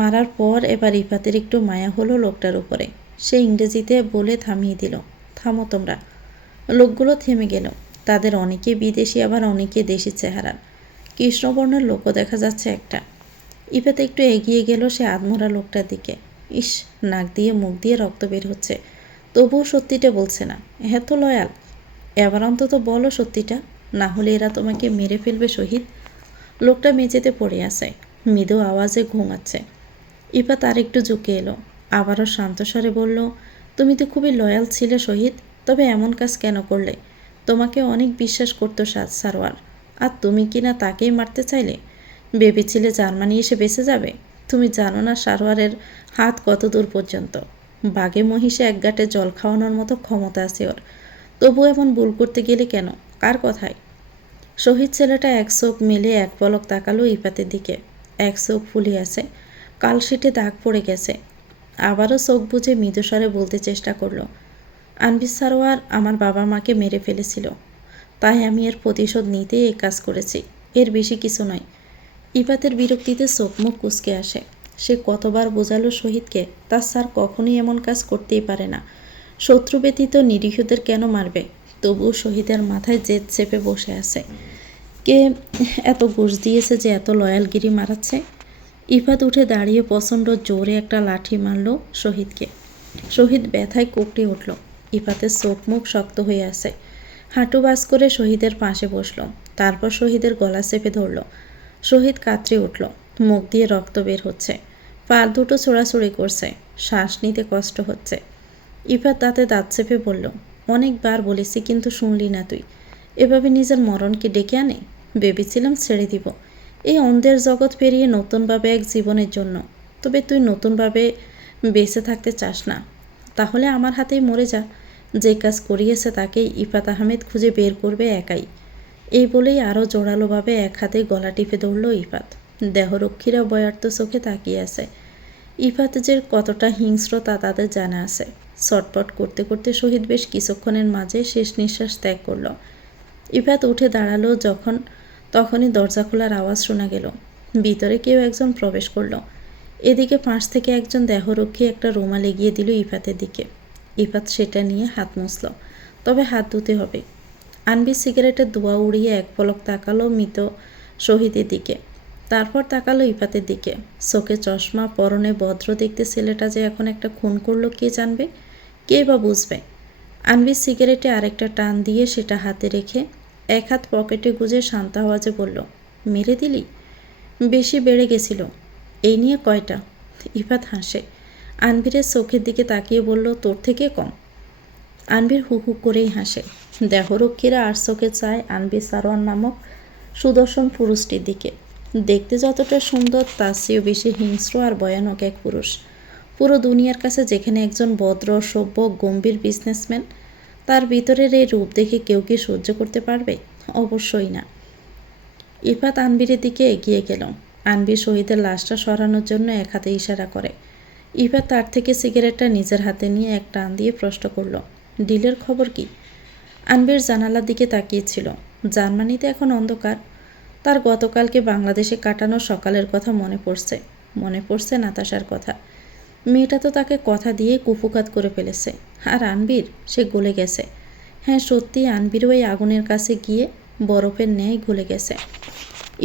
মারার পর এবার ইফাতের একটু মায়া হলো লোকটার উপরে। সে ইংরেজিতে বলে থামিয়ে দিল, থামো তোমরা। লোকগুলো থেমে গেল। তাদের অনেকে বিদেশি, আবার অনেকে দেশি চেহারার। কৃষ্ণবর্ণের লোকও দেখা যাচ্ছে একটা। ইফাত একটু এগিয়ে গেল সে আধমরা লোকটার দিকে। ইস, নাক দিয়ে মুখ দিয়ে রক্ত বের হচ্ছে, তবুও সত্যিটা বলছে না। এত লয়াল। এবার অন্তত বলো সত্যিটা, না হলে এরা তোমাকে মেরে ফেলবে শহীদ। লোকটা মেঝেতে পড়ে আছে, মৃদু আওয়াজে ঘুমাচ্ছে। ইফাত আর একটু ঝুঁকে এলো। আবারও শান্তস্বরে বলল, তুমি তো খুবই লয়াল ছিলে শহীদ, তবে এমন কাজ কেন করলে? তোমাকে অনেক বিশ্বাস করতো সারোয়ার, আর তুমি কিনা তাকেই মারতে চাইলে? ভেবেছিলে জার্মানি এসে বেঁচে যাবে? তুমি জানো না সারোয়ারের হাত কত দূর পর্যন্ত। বাঘে মহিষে এক গাঁটে জল খাওয়ানোর মতো ক্ষমতা আছে ওর। তবু এমন ভুল করতে গেলে কেন? কার কথায়? শহীদ ছেলেটা এক চোখ মেলে এক পলক তাকালো ইফাতের দিকে। এক চোখ ফুলে আছে, কালশিটে দাগ পড়ে গেছে। আবারও চোখ বুজে মৃদুস্বরে বলতে চেষ্টা করলো, আনবির সারোয়ার আমার বাবা মাকে মেরে ফেলেছিল, তাই আমি এর প্রতিশোধ নিতে এই কাজ করেছি, এর বেশি কিছু নয়। ইফাতের বিরক্তিতে চোখ মুখ কুঁচকে আসে। সে কতবার বোঝালো শহীদকে তার স্যার কখনোই এমন কাজ করতেই পারে না। শত্রু ব্যতীত নিরীহদের কেন মারবে? তবুও শহীদের মাথায় জেদ চেপে বসে আছে। কে এত ঘুষ দিয়েছে যে এত লয়ালগিরি মারাচ্ছে? ইফাত উঠে দাঁড়িয়ে প্রচণ্ড জোরে একটা লাঠি মারল শহীদকে। শহীদ ব্যথায় কুকড়ে উঠল। ইফাতের চোখ মুখ শক্ত হয়ে আছে। হাঁটু বাজ করে শহীদের পাশে বসল। তারপর শহীদের গলা চেপে ধরল। শহীদ কাতরে উঠল। মুখ দিয়ে রক্ত বের হচ্ছে। পা দুটো ছোড়াছুড়ি করছে। শ্বাস নিতে কষ্ট হচ্ছে। ইফাত দাঁতে দাঁত চেপে বলল, অনেকবার বলেছি কিন্তু শুনলি না তুই। এভাবে নিজের মরণকে ডেকে আনে? ভেবেছিলাম ছেড়ে দিব এই অন্ধের জগৎ পেরিয়ে নতুনভাবে এক জীবনের জন্য। তবে তুই নতুনভাবে বেঁচে থাকতে চাস না, তাহলে আমার হাতেই মরে যা। যে কাজ করিয়েছে তাকেই ইফাত আহমেদ খুঁজে বের করবে একাই। এই বলেই আরও জোরালোভাবে এক হাতে গলা টিপে ধরল ইফাত। দেহরক্ষীরা বয়ার্ত চোখে তাকিয়ে আছে। ইফাত যে কতটা হিংস্র তা তাদের জানা আছে। ছটপট করতে করতে শহীদ বেশ কিছুক্ষণের মাঝে শেষ নিঃশ্বাস ত্যাগ করল। ইফাত উঠে দাঁড়ালো তখনই দরজা খোলার আওয়াজ শোনা গেল। ভিতরে কেউ একজন প্রবেশ করল। এদিকে পাশ থেকে একজন দেহরক্ষী একটা রুমাল এগিয়ে দিল ইফাতের দিকে। ইফাত সেটা নিয়ে হাত মুছল। তবে হাত ধুতে হবে। আনবি সিগারেটের ধোঁয়া উড়িয়ে এক পলক তাকালো মৃত শহীদের দিকে। তারপর তাকালো ইফাতের দিকে। চোখে চশমা, পরনে ভদ্র দেখতে ছেলেটা যে এখন একটা খুন করলো কে জানবে, কে বা বুঝবে। আনবি সিগারেটে আরেকটা টান দিয়ে সেটা হাতে রেখে এক হাত পকেটে গুজে শান্ত আওয়াজে বলল, মেরে দিলি? বেশি বেড়ে গেছিল। এই নিয়ে কয়টা? ইফাত হাসে। আনবিরের চোখের দিকে তাকিয়ে বলল, তোর থেকে কম। আনবির হু হু করেই হাসে। দেহরক্ষীরা আর চোখে চায় আনবির সারোয়ার নামক সুদর্শন পুরুষটির দিকে। দেখতে যতটা সুন্দর তার চেয়েও বেশি হিংস্র আর ভয়ানক এক পুরুষ। পুরো দুনিয়ার কাছে যেখানে একজন ভদ্র, সভ্য, গম্ভীর বিজনেসম্যান, তার ভিতরের এই রূপ দেখে কেউ কি সহ্য করতে পারবে? অবশ্যই না। ইফাত আনবিরের দিকে এগিয়ে গেল। আনবির শহীদের লাশটা সরানোর জন্য এক হাতে ইশারা করে। ইফাত তার থেকে সিগারেটটা নিজের হাতে নিয়ে এক টান দিয়ে প্রশ্ন করল, ডিলের খবর কি? আনবির জানালার দিকে তাকিয়েছিল। জার্মানিতে এখন অন্ধকার। তার গতকালকে বাংলাদেশে কাটানো সকালের কথা মনে পড়ছে নাতাশার কথা। মেয়েটা তো তাকে কথা দিয়ে কুফুকাত করে ফেলেছে। আর আনবির, সে গলে গেছে। হ্যাঁ সত্যি, আনবিরও এই আগুনের কাছে গিয়ে বরফের ন্যায় গলে গেছে।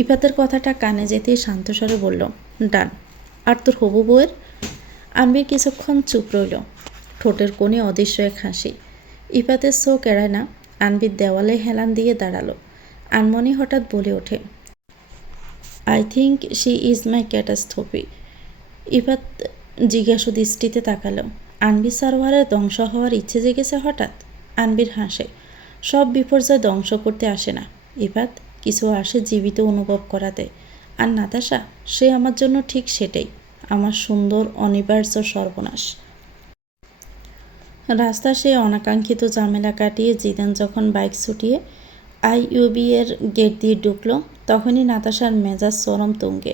ইফাতের কথাটা কানে যেতেই শান্তস্বরে বলল, ডান। আর তোর হবু বউয়ের? আনবির কিছুক্ষণ চুপ রইল, ঠোঁটের কোণে অদৃশ্য এক হাসি। ইফাতের চোখ এড়ায় না, আনবির দেওয়ালে হেলান দিয়ে দাঁড়ালো। আনমনি হঠাৎ বলে ওঠে, I think she is my catastrophe. Ifat জিজ্ঞাসু দৃষ্টিতে তাকালো। আনবির সারোয়ারের ধ্বংস হওয়ার ইচ্ছে জেগেছে হঠাৎ? আনবির হাসে, সব বিপর্যয় ধ্বংস করতে আসে না ইফাত, কিছু আসে জীবিত অনুভব করাতে। আর নাতাশা, সে আমার জন্য ঠিক সেটাই, আমার সুন্দর অনিবার্য সর্বনাশ। রাস্তা সে অনাকাঙ্ক্ষিত ঝামেলা কাটিয়ে জিদান যখন বাইক ছুটিয়ে আইইউবি এর গেট দিয়ে ঢুকলো, তখনই নাতাশার মেজাজ চরম তুঙ্গে।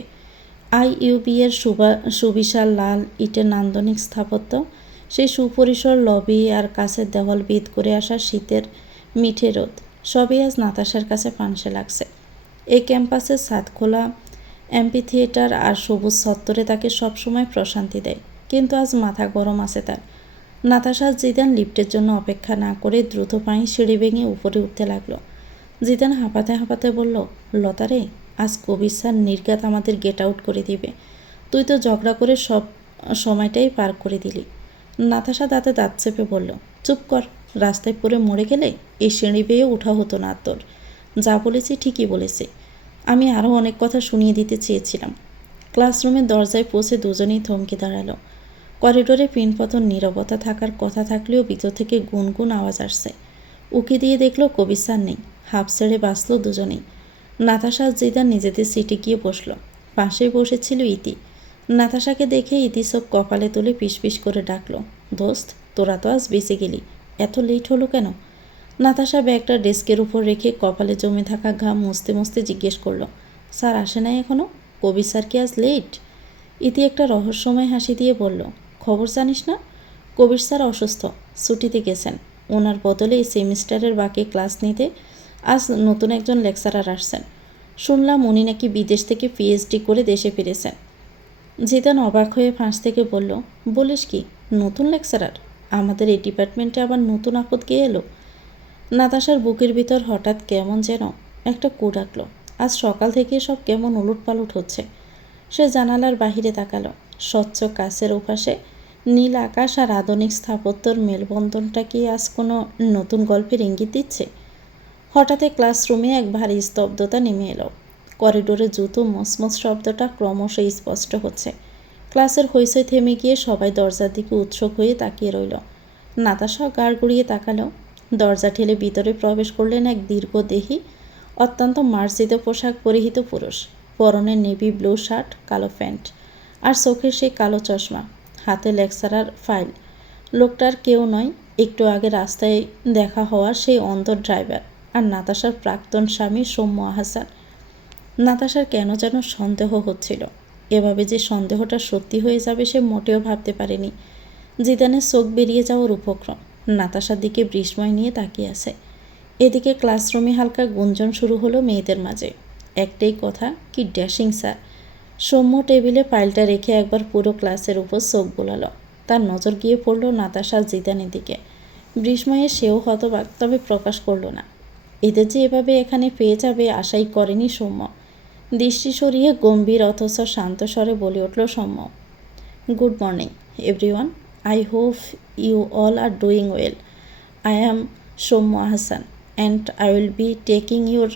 আইইউবি এর সুবিশাল লাল ইটের নান্দনিক স্থাপত্য, সেই সুপরিসর লবি আর কাছের দেওয়াল ভেদ করে আসা শীতের মিঠে রোদ, সবই আজ নাতাশার কাছে পানসে লাগছে। এই ক্যাম্পাসের ছাদ খোলা অ্যাম্পি থিয়েটার আর সবুজ চত্বরে তাকে সবসময় প্রশান্তি দেয়, কিন্তু আজ মাথা গরম আছে তার। নাতাশা জিদান লিফটের জন্য অপেক্ষা না করে দ্রুত পায়ে সিঁড়ি ভেঙে উপরে উঠতে লাগলো। জিদান হাঁপাতে হাঁপাতে বলল, লতারে, আজ কবির স্যার নির্ঘাত আমাদের গেট আউট করে দিবে। তুই তো ঝগড়া করে সব সময়টাই পার করে দিলি। নাতাশা দাঁতে দাঁত চেপে বলল, চুপ কর, রাস্তায় পড়ে মরে গেলে এই সিঁড়ি বেয়ে ওঠা হতো না তোর। যা বলেছি ঠিকই বলেছি। আমি আরও অনেক কথা শুনিয়ে দিতে চেয়েছিলাম। ক্লাসরুমের দরজায় পৌঁছে দুজনেই থমকে দাঁড়ালো। করিডোরে পিনপতন নীরবতা থাকার কথা থাকলেও ভিতর থেকে গুনগুন আওয়াজ আসছে। উকি দিয়ে দেখলো কবির স্যার নেই। হাফ ছেড়ে বাঁচল দুজনেই। নাতাশা জিদান নিজেদের সিটে গিয়ে বসল। পাশেই বসেছিল ইতি। নাতাশাকে দেখে ইতি চোখ কপালে তুলে পিসপিস করে ডাকলো, দোস্ত, তোরা তো আজ বেঁচে গেলি, এত লেট হলো কেন? নাতাশা ব্যাগটা ডেস্কের উপর রেখে কপালে জমে থাকা ঘাম মুছতে মুছতে জিজ্ঞেস করলো, স্যার আসে নাই এখনো? কবির স্যার কি আজ লেট? ইতি একটা রহস্যময় হাসি দিয়ে বলল, খবর জানিস না? কবির স্যার অসুস্থ, ছুটিতে গেছেন। ওনার বদলে এই সেমিস্টারের বাকি ক্লাস নিতে আজ নতুন একজন লেকচারার আসছেন। শুনলাম উনি নাকি বিদেশ থেকে পিএইচডি করে দেশে ফিরেছেন। জিদান অবাক হয়ে ফাঁস থেকে বলল, বলিস কি, নতুন লেকচারার? আমাদের এই ডিপার্টমেন্টে আবার নতুন আপদ কে এলো? নাতাশার বুকের ভিতর হঠাৎ কেমন যেন একটা কু ডাকলো। আজ সকাল থেকে সব কেমন উলটপালট হচ্ছে। সে জানালার বাহিরে তাকালো। স্বচ্ছ কাছের ওপাশে নীল আকাশ আর আধুনিক স্থাপত্যর মেলবন্ধনটা কি আজ কোনো নতুন গল্পের ইঙ্গিত দিচ্ছে? হঠাৎ ক্লাসরুমে এক ভারী স্তব্ধতা নেমে এলো। করিডোরে জুতো মসমস শব্দটা ক্রমশ স্পষ্ট হচ্ছে। ক্লাসের হইচই থেমে গিয়ে সবাই দরজার দিকে উৎসুক হয়ে তাকিয়ে রইল। নাতাশা গাড় গড়িয়ে তাকালো। দরজা ঠেলে ভিতরে প্রবেশ করলেন এক দীর্ঘদেহী, অত্যন্ত মার্জিত পোশাক পরিহিত পুরুষ। পরনে নেভি ব্লু শার্ট, কালো প্যান্ট আর চোখের সেই কালো চশমা, হাতে লেকচারার ফাইল। লোকটার কেউ নয়, একটু আগে রাস্তায় দেখা হওয়া সেই অন্ধ ড্রাইভার আর নাতাশার প্রাক্তন স্বামী সৌম্য আহসান। নাতাশার কেন যেন সন্দেহ হচ্ছিল। এভাবে যে সন্দেহটা সত্যি হয়ে যাবে সে মোটেও ভাবতে পারেনি। জিদানের চোখ বেরিয়ে যাওয়ার উপক্রম। নাতাশার দিকে বিস্ময় নিয়ে তাকিয়ে আছে। এদিকে ক্লাসরুমে হালকা গুঞ্জন শুরু হলো মেয়েদের মাঝে। একটাই কথা, কি ড্যাশিং স্যার। সৌম্য টেবিলে ফাইলটা রেখে একবার পুরো ক্লাসের উপর চোখ বোলালো। তার নজর গিয়ে পড়ল নাতাশা জিদানের দিকে। বিস্ময়ে সেও হতবাক, তবে প্রকাশ করল না। এদের যে এভাবে এখানে পেয়ে যাবে আশাই করেনি সৌম্য। দৃষ্টি সরিয়ে গম্ভীর অথচ শান্ত স্বরে বলে উঠল Soumya, good morning everyone, I hope you all are doing well. I am Soumya Ahsan and I will be taking your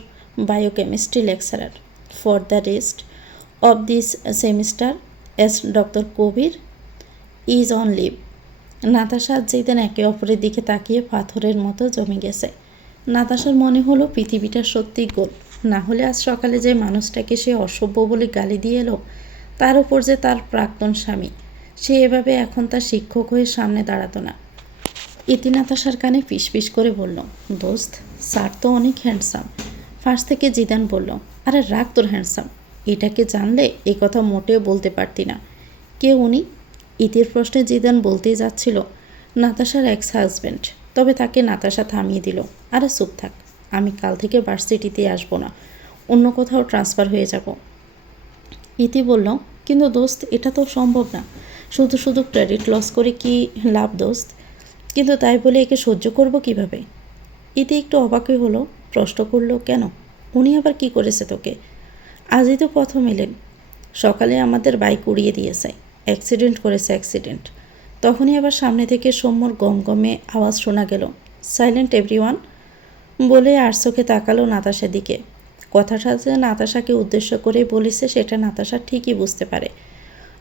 biochemistry lecturer for the rest of this semester as Dr. Kobir is on leave. Natasha Zidane একে অপরের দিকে তাকিয়ে পাথরের মতো জমে গেছে। নাতাশার মনে হলো পৃথিবীটা সত্যি গোল। না হলে আজ সকালে যে মানুষটাকে সে অসভ্য বলে গালি দিয়ে এলো, তার উপর যে তার প্রাক্তন স্বামী, সে এভাবে এখন তার শিক্ষক হয়ে সামনে দাঁড়াতো না। ইতি নাতাশার কানে ফিসফিস করে বলল, দোস্ত, স্যার তো অনেক হ্যান্ডসাম। ফাঁস থেকে জিদান বলল, আরে রাখ তোর হ্যান্ডসাম, এটাকে জানলে এ কথা মোটেও বলতে পারতি না। কে উনি? ইতির প্রশ্নে জিদান বলতেই যাচ্ছিল, নাতাশার এক্স হাজব্যান্ড। তবে তাকে নাতাশা থামিয়ে দিল, আরে চুপ থাক, আমি কাল থেকে ভার্সিটিতে আসবো না, অন্য কোথাও ট্রান্সফার হয়ে যাব। ইতি বলল, কিন্তু দোস্ত, এটা তো সম্ভব না। শুধু শুধু ক্রেডিট লস করে কি লাভ দোস্ত? কিন্তু তাই বলে একে সহ্য করব কিভাবে? ইতি একটু অবাকই হলো, প্রশ্ন করল, কেন? উনি আবার কি করেছে তোকে? আজই তো প্রথম এলেন। সকালে আমাদের বাইক উড়িয়ে দিয়েছে, অ্যাক্সিডেন্ট করেছে, অ্যাক্সিডেন্ট। তখনই আবার সামনে থেকে সৌম্যর গমগমে আওয়াজ শোনা গেল, সাইলেন্ট এভরিওয়ান। বলে আর চোখে তাকালো নাতাশার দিকে। কথাটা যে নাতাশাকে উদ্দেশ্য করে বলেছে সেটা নাতাশা ঠিকই বুঝতে পারে।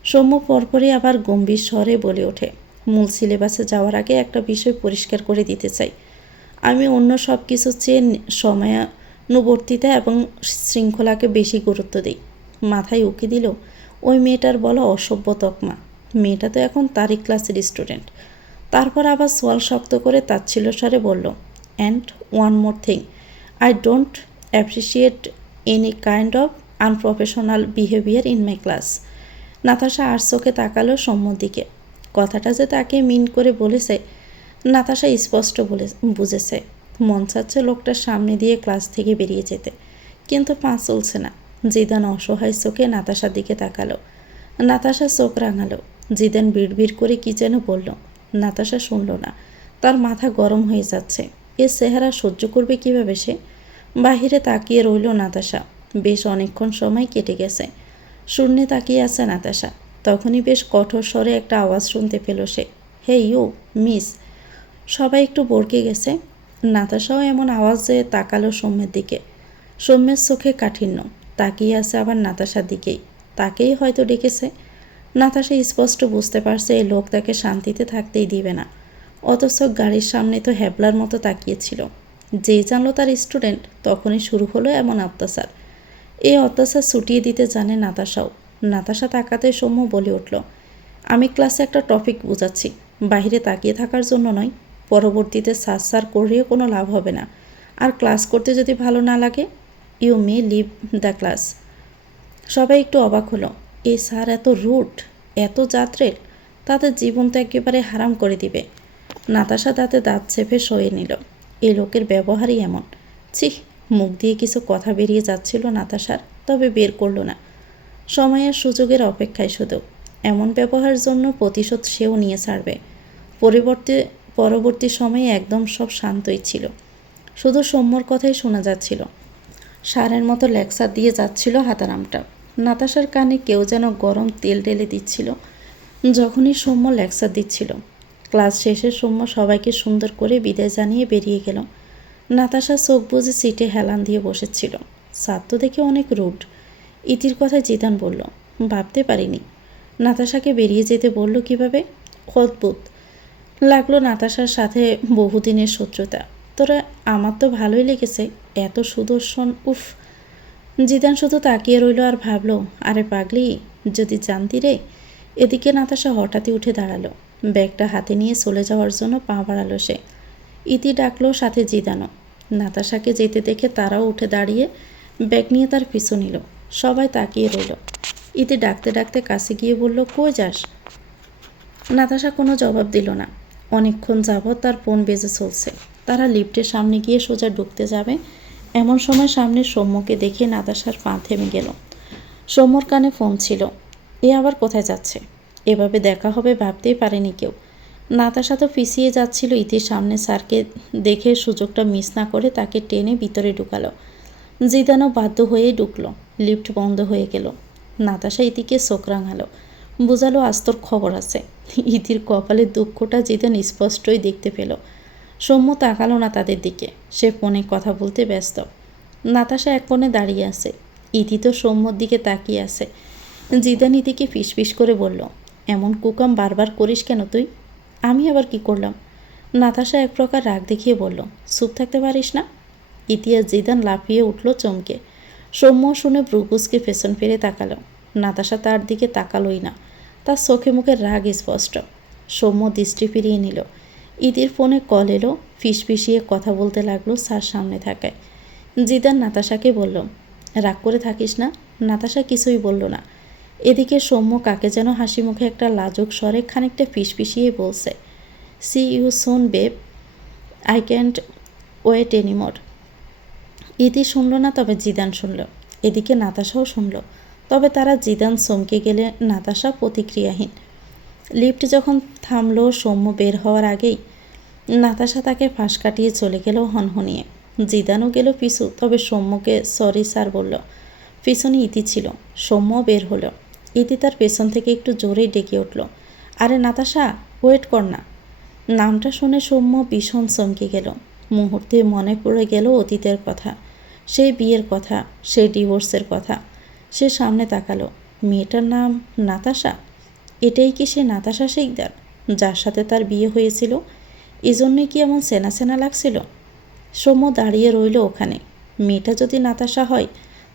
সৌম্য পরপরই আবার গম্ভীর স্বরে বলে ওঠে, মূল সিলেবাসে যাওয়ার আগে একটা বিষয় পরিষ্কার করে দিতে চাই। আমি অন্য সব কিছু চেয়ে সময়ানুবর্তিতা এবং শৃঙ্খলাকে বেশি গুরুত্ব দিই। মাথায় উকি দিল, ওই মেয়েটার বলা অসভ্য তকমা। মেয়েটা তো এখন তারই ক্লাসের স্টুডেন্ট। তারপর আবার সোয়াল শক্ত করে তাচ্ছিল্য স্বরে বলল, and one more thing, I don't appreciate any kind of unprofessional behaviour in my class. Natasha আর চোখে তাকালো সৌম্যর দিকে। কথাটা যে তাকে মিন করে বলেছে নাতাশা স্পষ্ট বুঝেছে। মন চাচ্ছে লোকটার সামনে দিয়ে ক্লাস থেকে বেরিয়ে যেতে, কিন্তু পা চলছে না। জিদান অসহায় চোখে নাতাশার দিকে তাকালো। নাতাশা চোখ রাঙালো। জিদান বিড়বিড় করে কি যেন বলল। নাতাশা শুনল না। তার মাথা গরম হয়ে যাচ্ছে। এর চেহারা সহ্য করবে কিভাবে সে? বাহিরে তাকিয়ে রইল নাতাশা। বেশ অনেকক্ষণ সময় কেটে গেছে। শূন্যে তাকিয়ে আছে নাতাশা। তখনই বেশ কঠোর স্বরে একটা আওয়াজ শুনতে পেল সে, হে ইউ মিস। সবাই একটু বরকে গেছে। নাতাশাও এমন আওয়াজে তাকালো সৌম্যের দিকে। সৌম্যের চোখে কাঠিন্য। তাকিয়ে আছে আবার নাতাশার দিকেই। তাকেই হয়তো ডেকেছে। নাতাশা স্পষ্ট বুঝতে পারছে এই লোক তাকে শান্তিতে থাকতেই দিবে না। অথচ গাড়ির সামনে তো হ্যাবলার মতো তাকিয়েছিল। যেই জানলো তার স্টুডেন্ট, তখনই শুরু হলো এমন অত্যাচার। এই অত্যাচার ছুটিয়ে দিতে জানে নাতাশাও। নাতাশা তাকাতে সৌম্য বলে উঠল, আমি ক্লাসে একটা টপিক বোঝাচ্ছি, বাইরে তাকিয়ে থাকার জন্য নয়। পরবর্তীতে সার করেও কোনো লাভ হবে না। আর ক্লাস করতে যদি ভালো না লাগে, you may leave the class. সবাই একটু অবাক হলো। এই স্যার এত রুড, এত জাত্রেল, তাদের জীবন তো একেবারে হারাম করে দিবে। নাতাশা দাঁতে দাঁত চেপে সয়ে নিল। এ লোকের ব্যবহারই এমন। ছিহ, মুখ দিয়ে কিছু কথা বেরিয়ে যাচ্ছিল নাতাশার, তবে বের করল না। সময়ের সুযোগের অপেক্ষায় শুধু। এমন ব্যবহারের জন্য প্রতিশোধ সেও নিয়ে ছাড়বে। পরবর্তী সময়ে একদম সব শান্তই ছিল। শুধু সৌম্যর কথাই শোনা যাচ্ছিল। সারের মতো লেকচার দিয়ে যাচ্ছিল হাতারামটা। নাতাশার কানে কেউ যেন গরম তেল ঢেলে দিচ্ছিল যখনই সৌম্য লেকচার দিচ্ছিল। ক্লাস শেষে সৌম্য সবাইকে সুন্দর করে বিদায় জানিয়ে বেরিয়ে গেল। নাতাশা চোখ বুজে সিটে হেলান দিয়ে বসেছিল। স্যার তো দেখে অনেক রুড। ইতির কথায় জিদান বলল, ভাবতে পারিনি। নাতাশাকে বেরিয়ে যেতে বলল কিভাবে? অদ্ভুত লাগলো নাতাশার সাথে বহুদিনের শত্রুতা। তোরা আমার তো ভালোই লেগেছে, এত সুদর্শন, উফ। জিদান শুধু তাকিয়ে রইল আর ভাবল, আরে পাগলি, যদি জানতি রে। এদিকে নাতাশা হঠাৎই উঠে দাঁড়ালো। ব্যাগটা হাতে নিয়ে চলে যাওয়ার জন্য পা বাড়ালো সে। ইতি ডাকলো, সাথে জিদানও। নাতাশাকে যেতে দেখে তারাও উঠে দাঁড়িয়ে ব্যাগ নিয়ে তার পিছু নিল। সবাই তাকিয়ে রইল। ইতি ডাকতে ডাকতে কাছে গিয়ে বলল, কই যাস? নাতাশা কোনো জবাব দিল না। অনেকক্ষণ যাবৎ তার ফোন বেজে চলছে। তারা লিফটের সামনে গিয়ে সোজা ঢুকতে যাবে, এমন সময় সামনে সৌম্যকে দেখে নাতাশার পা থেমে গেল। সৌম্যর কানে ফোন ছিল। এ আবার কোথায় যাচ্ছে? এভাবে দেখা হবে ভাবতেই পারেনি কেউ। নাতাশা তো পিছিয়ে যাচ্ছিল ইতির সামনে। স্যারকে দেখে সুযোগটা মিস না করে তাকে টেনে ভিতরে ঢুকালো। জিদানও বাধ্য হয়েই ঢুকলো। লিফট বন্ধ হয়ে গেল। নাতাশা ইতিকে চোখ রাঙালো, বোঝালো আজ তোর খবর আছে। ইতির কপালের দুঃখটা জিদান স্পষ্টই দেখতে পেল। সৌম্য তাকালো না তাদের দিকে, সে ফোনে কথা বলতে ব্যস্ত। নাতাশা এক কোণে দাঁড়িয়ে আছে। ইতি তো সৌম্যর দিকে তাকিয়ে আছে। জিদান ইতিকে ফিসফিস করে বলল, এমন কুকাম বারবার করিস কেন তুই? আমি আবার কি করলাম? নাতাশা এক প্রকার রাগ দেখিয়ে বলল, চুপ থাকতে পারিস না? ইতি আর জিদান লাফিয়ে উঠল চমকে। সৌম্য শুনে ব্রুকুসকে পেছন ফিরে তাকালো। নাতাশা তার দিকে তাকালোই না। তার চোখে মুখে রাগ স্পষ্ট। সৌম্য দৃষ্টি ফিরিয়ে নিল। ইতির ফোনে কল এলো। ফিসফিসিয়ে কথা বলতে লাগলো স্যার সামনে থাকায়। জিদান নাতাশাকে বলল, রাগ করে থাকিস না। নাতাশা কিছুই বলল না। এদিকে সৌম্য কাকে যেন হাসি মুখে একটা লাজুক স্বরে খানিকটা ফিসফিসিয়ে বলছে, see you soon babe, I can't wait anymore. Iti শুনল না, তবে জিদান শুনল। এদিকে নাতাশাও শুনল। তবে তারা জিদান চমকে গেলে নাতাশা প্রতিক্রিয়াহীন। লিফট যখন থামলো সৌম্য বের হওয়ার আগেই নাতাশা তাকে ফাঁস কাটিয়ে চলে গেল হনহনিয়ে। জিদানও গেল পিছু, তবে সৌম্যকে সরি স্যার বলল। পেছনে ইতি ছিল। সৌম্য বের হলো। ইতি তার পেছন থেকে একটু জোরেই ডেকে উঠল, আরে নাতাশা, ওয়েট কর না। নামটা শুনে সৌম্য ভীষণ চমকে গেল। মুহূর্তে মনে পড়ে গেল অতীতের কথা, সেই বিয়ের কথা, সেই ডিভোর্সের কথা। সে সামনে তাকালো। মেয়েটার নাম নাতাশা। এটাই কি সে নাতাশা শিকদার যার সাথে তার বিয়ে হয়েছিল? এজন্যই কি এমন চেনা চেনা লাগছিল? সৌম্য দাঁড়িয়ে রইল ওখানে। মেয়েটা যদি নাতাশা হয়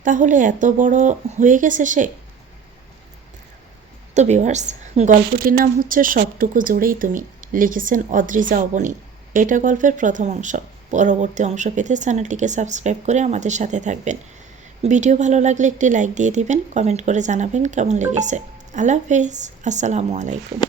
তাহলে এত বড় হয়ে গেছে সে। তো ভিউয়ার্স, গল্পটির নাম হচ্ছে সবটুকু জুড়েই তুমি, লিখেছেন অদ্রিজা অবনী। এটা গল্পের প্রথম অংশ। পরবর্তী অংশ পেতে চ্যানেলটিকে সাবস্ক্রাইব করে আমাদের সাথে থাকবেন। ভিডিও ভালো লাগলে একটি লাইক দিয়ে দিবেন, কমেন্ট করে জানাবেন কেমন লেগেছে। আল্লাহ হাফেজ, আসসালামু আলাইকুম।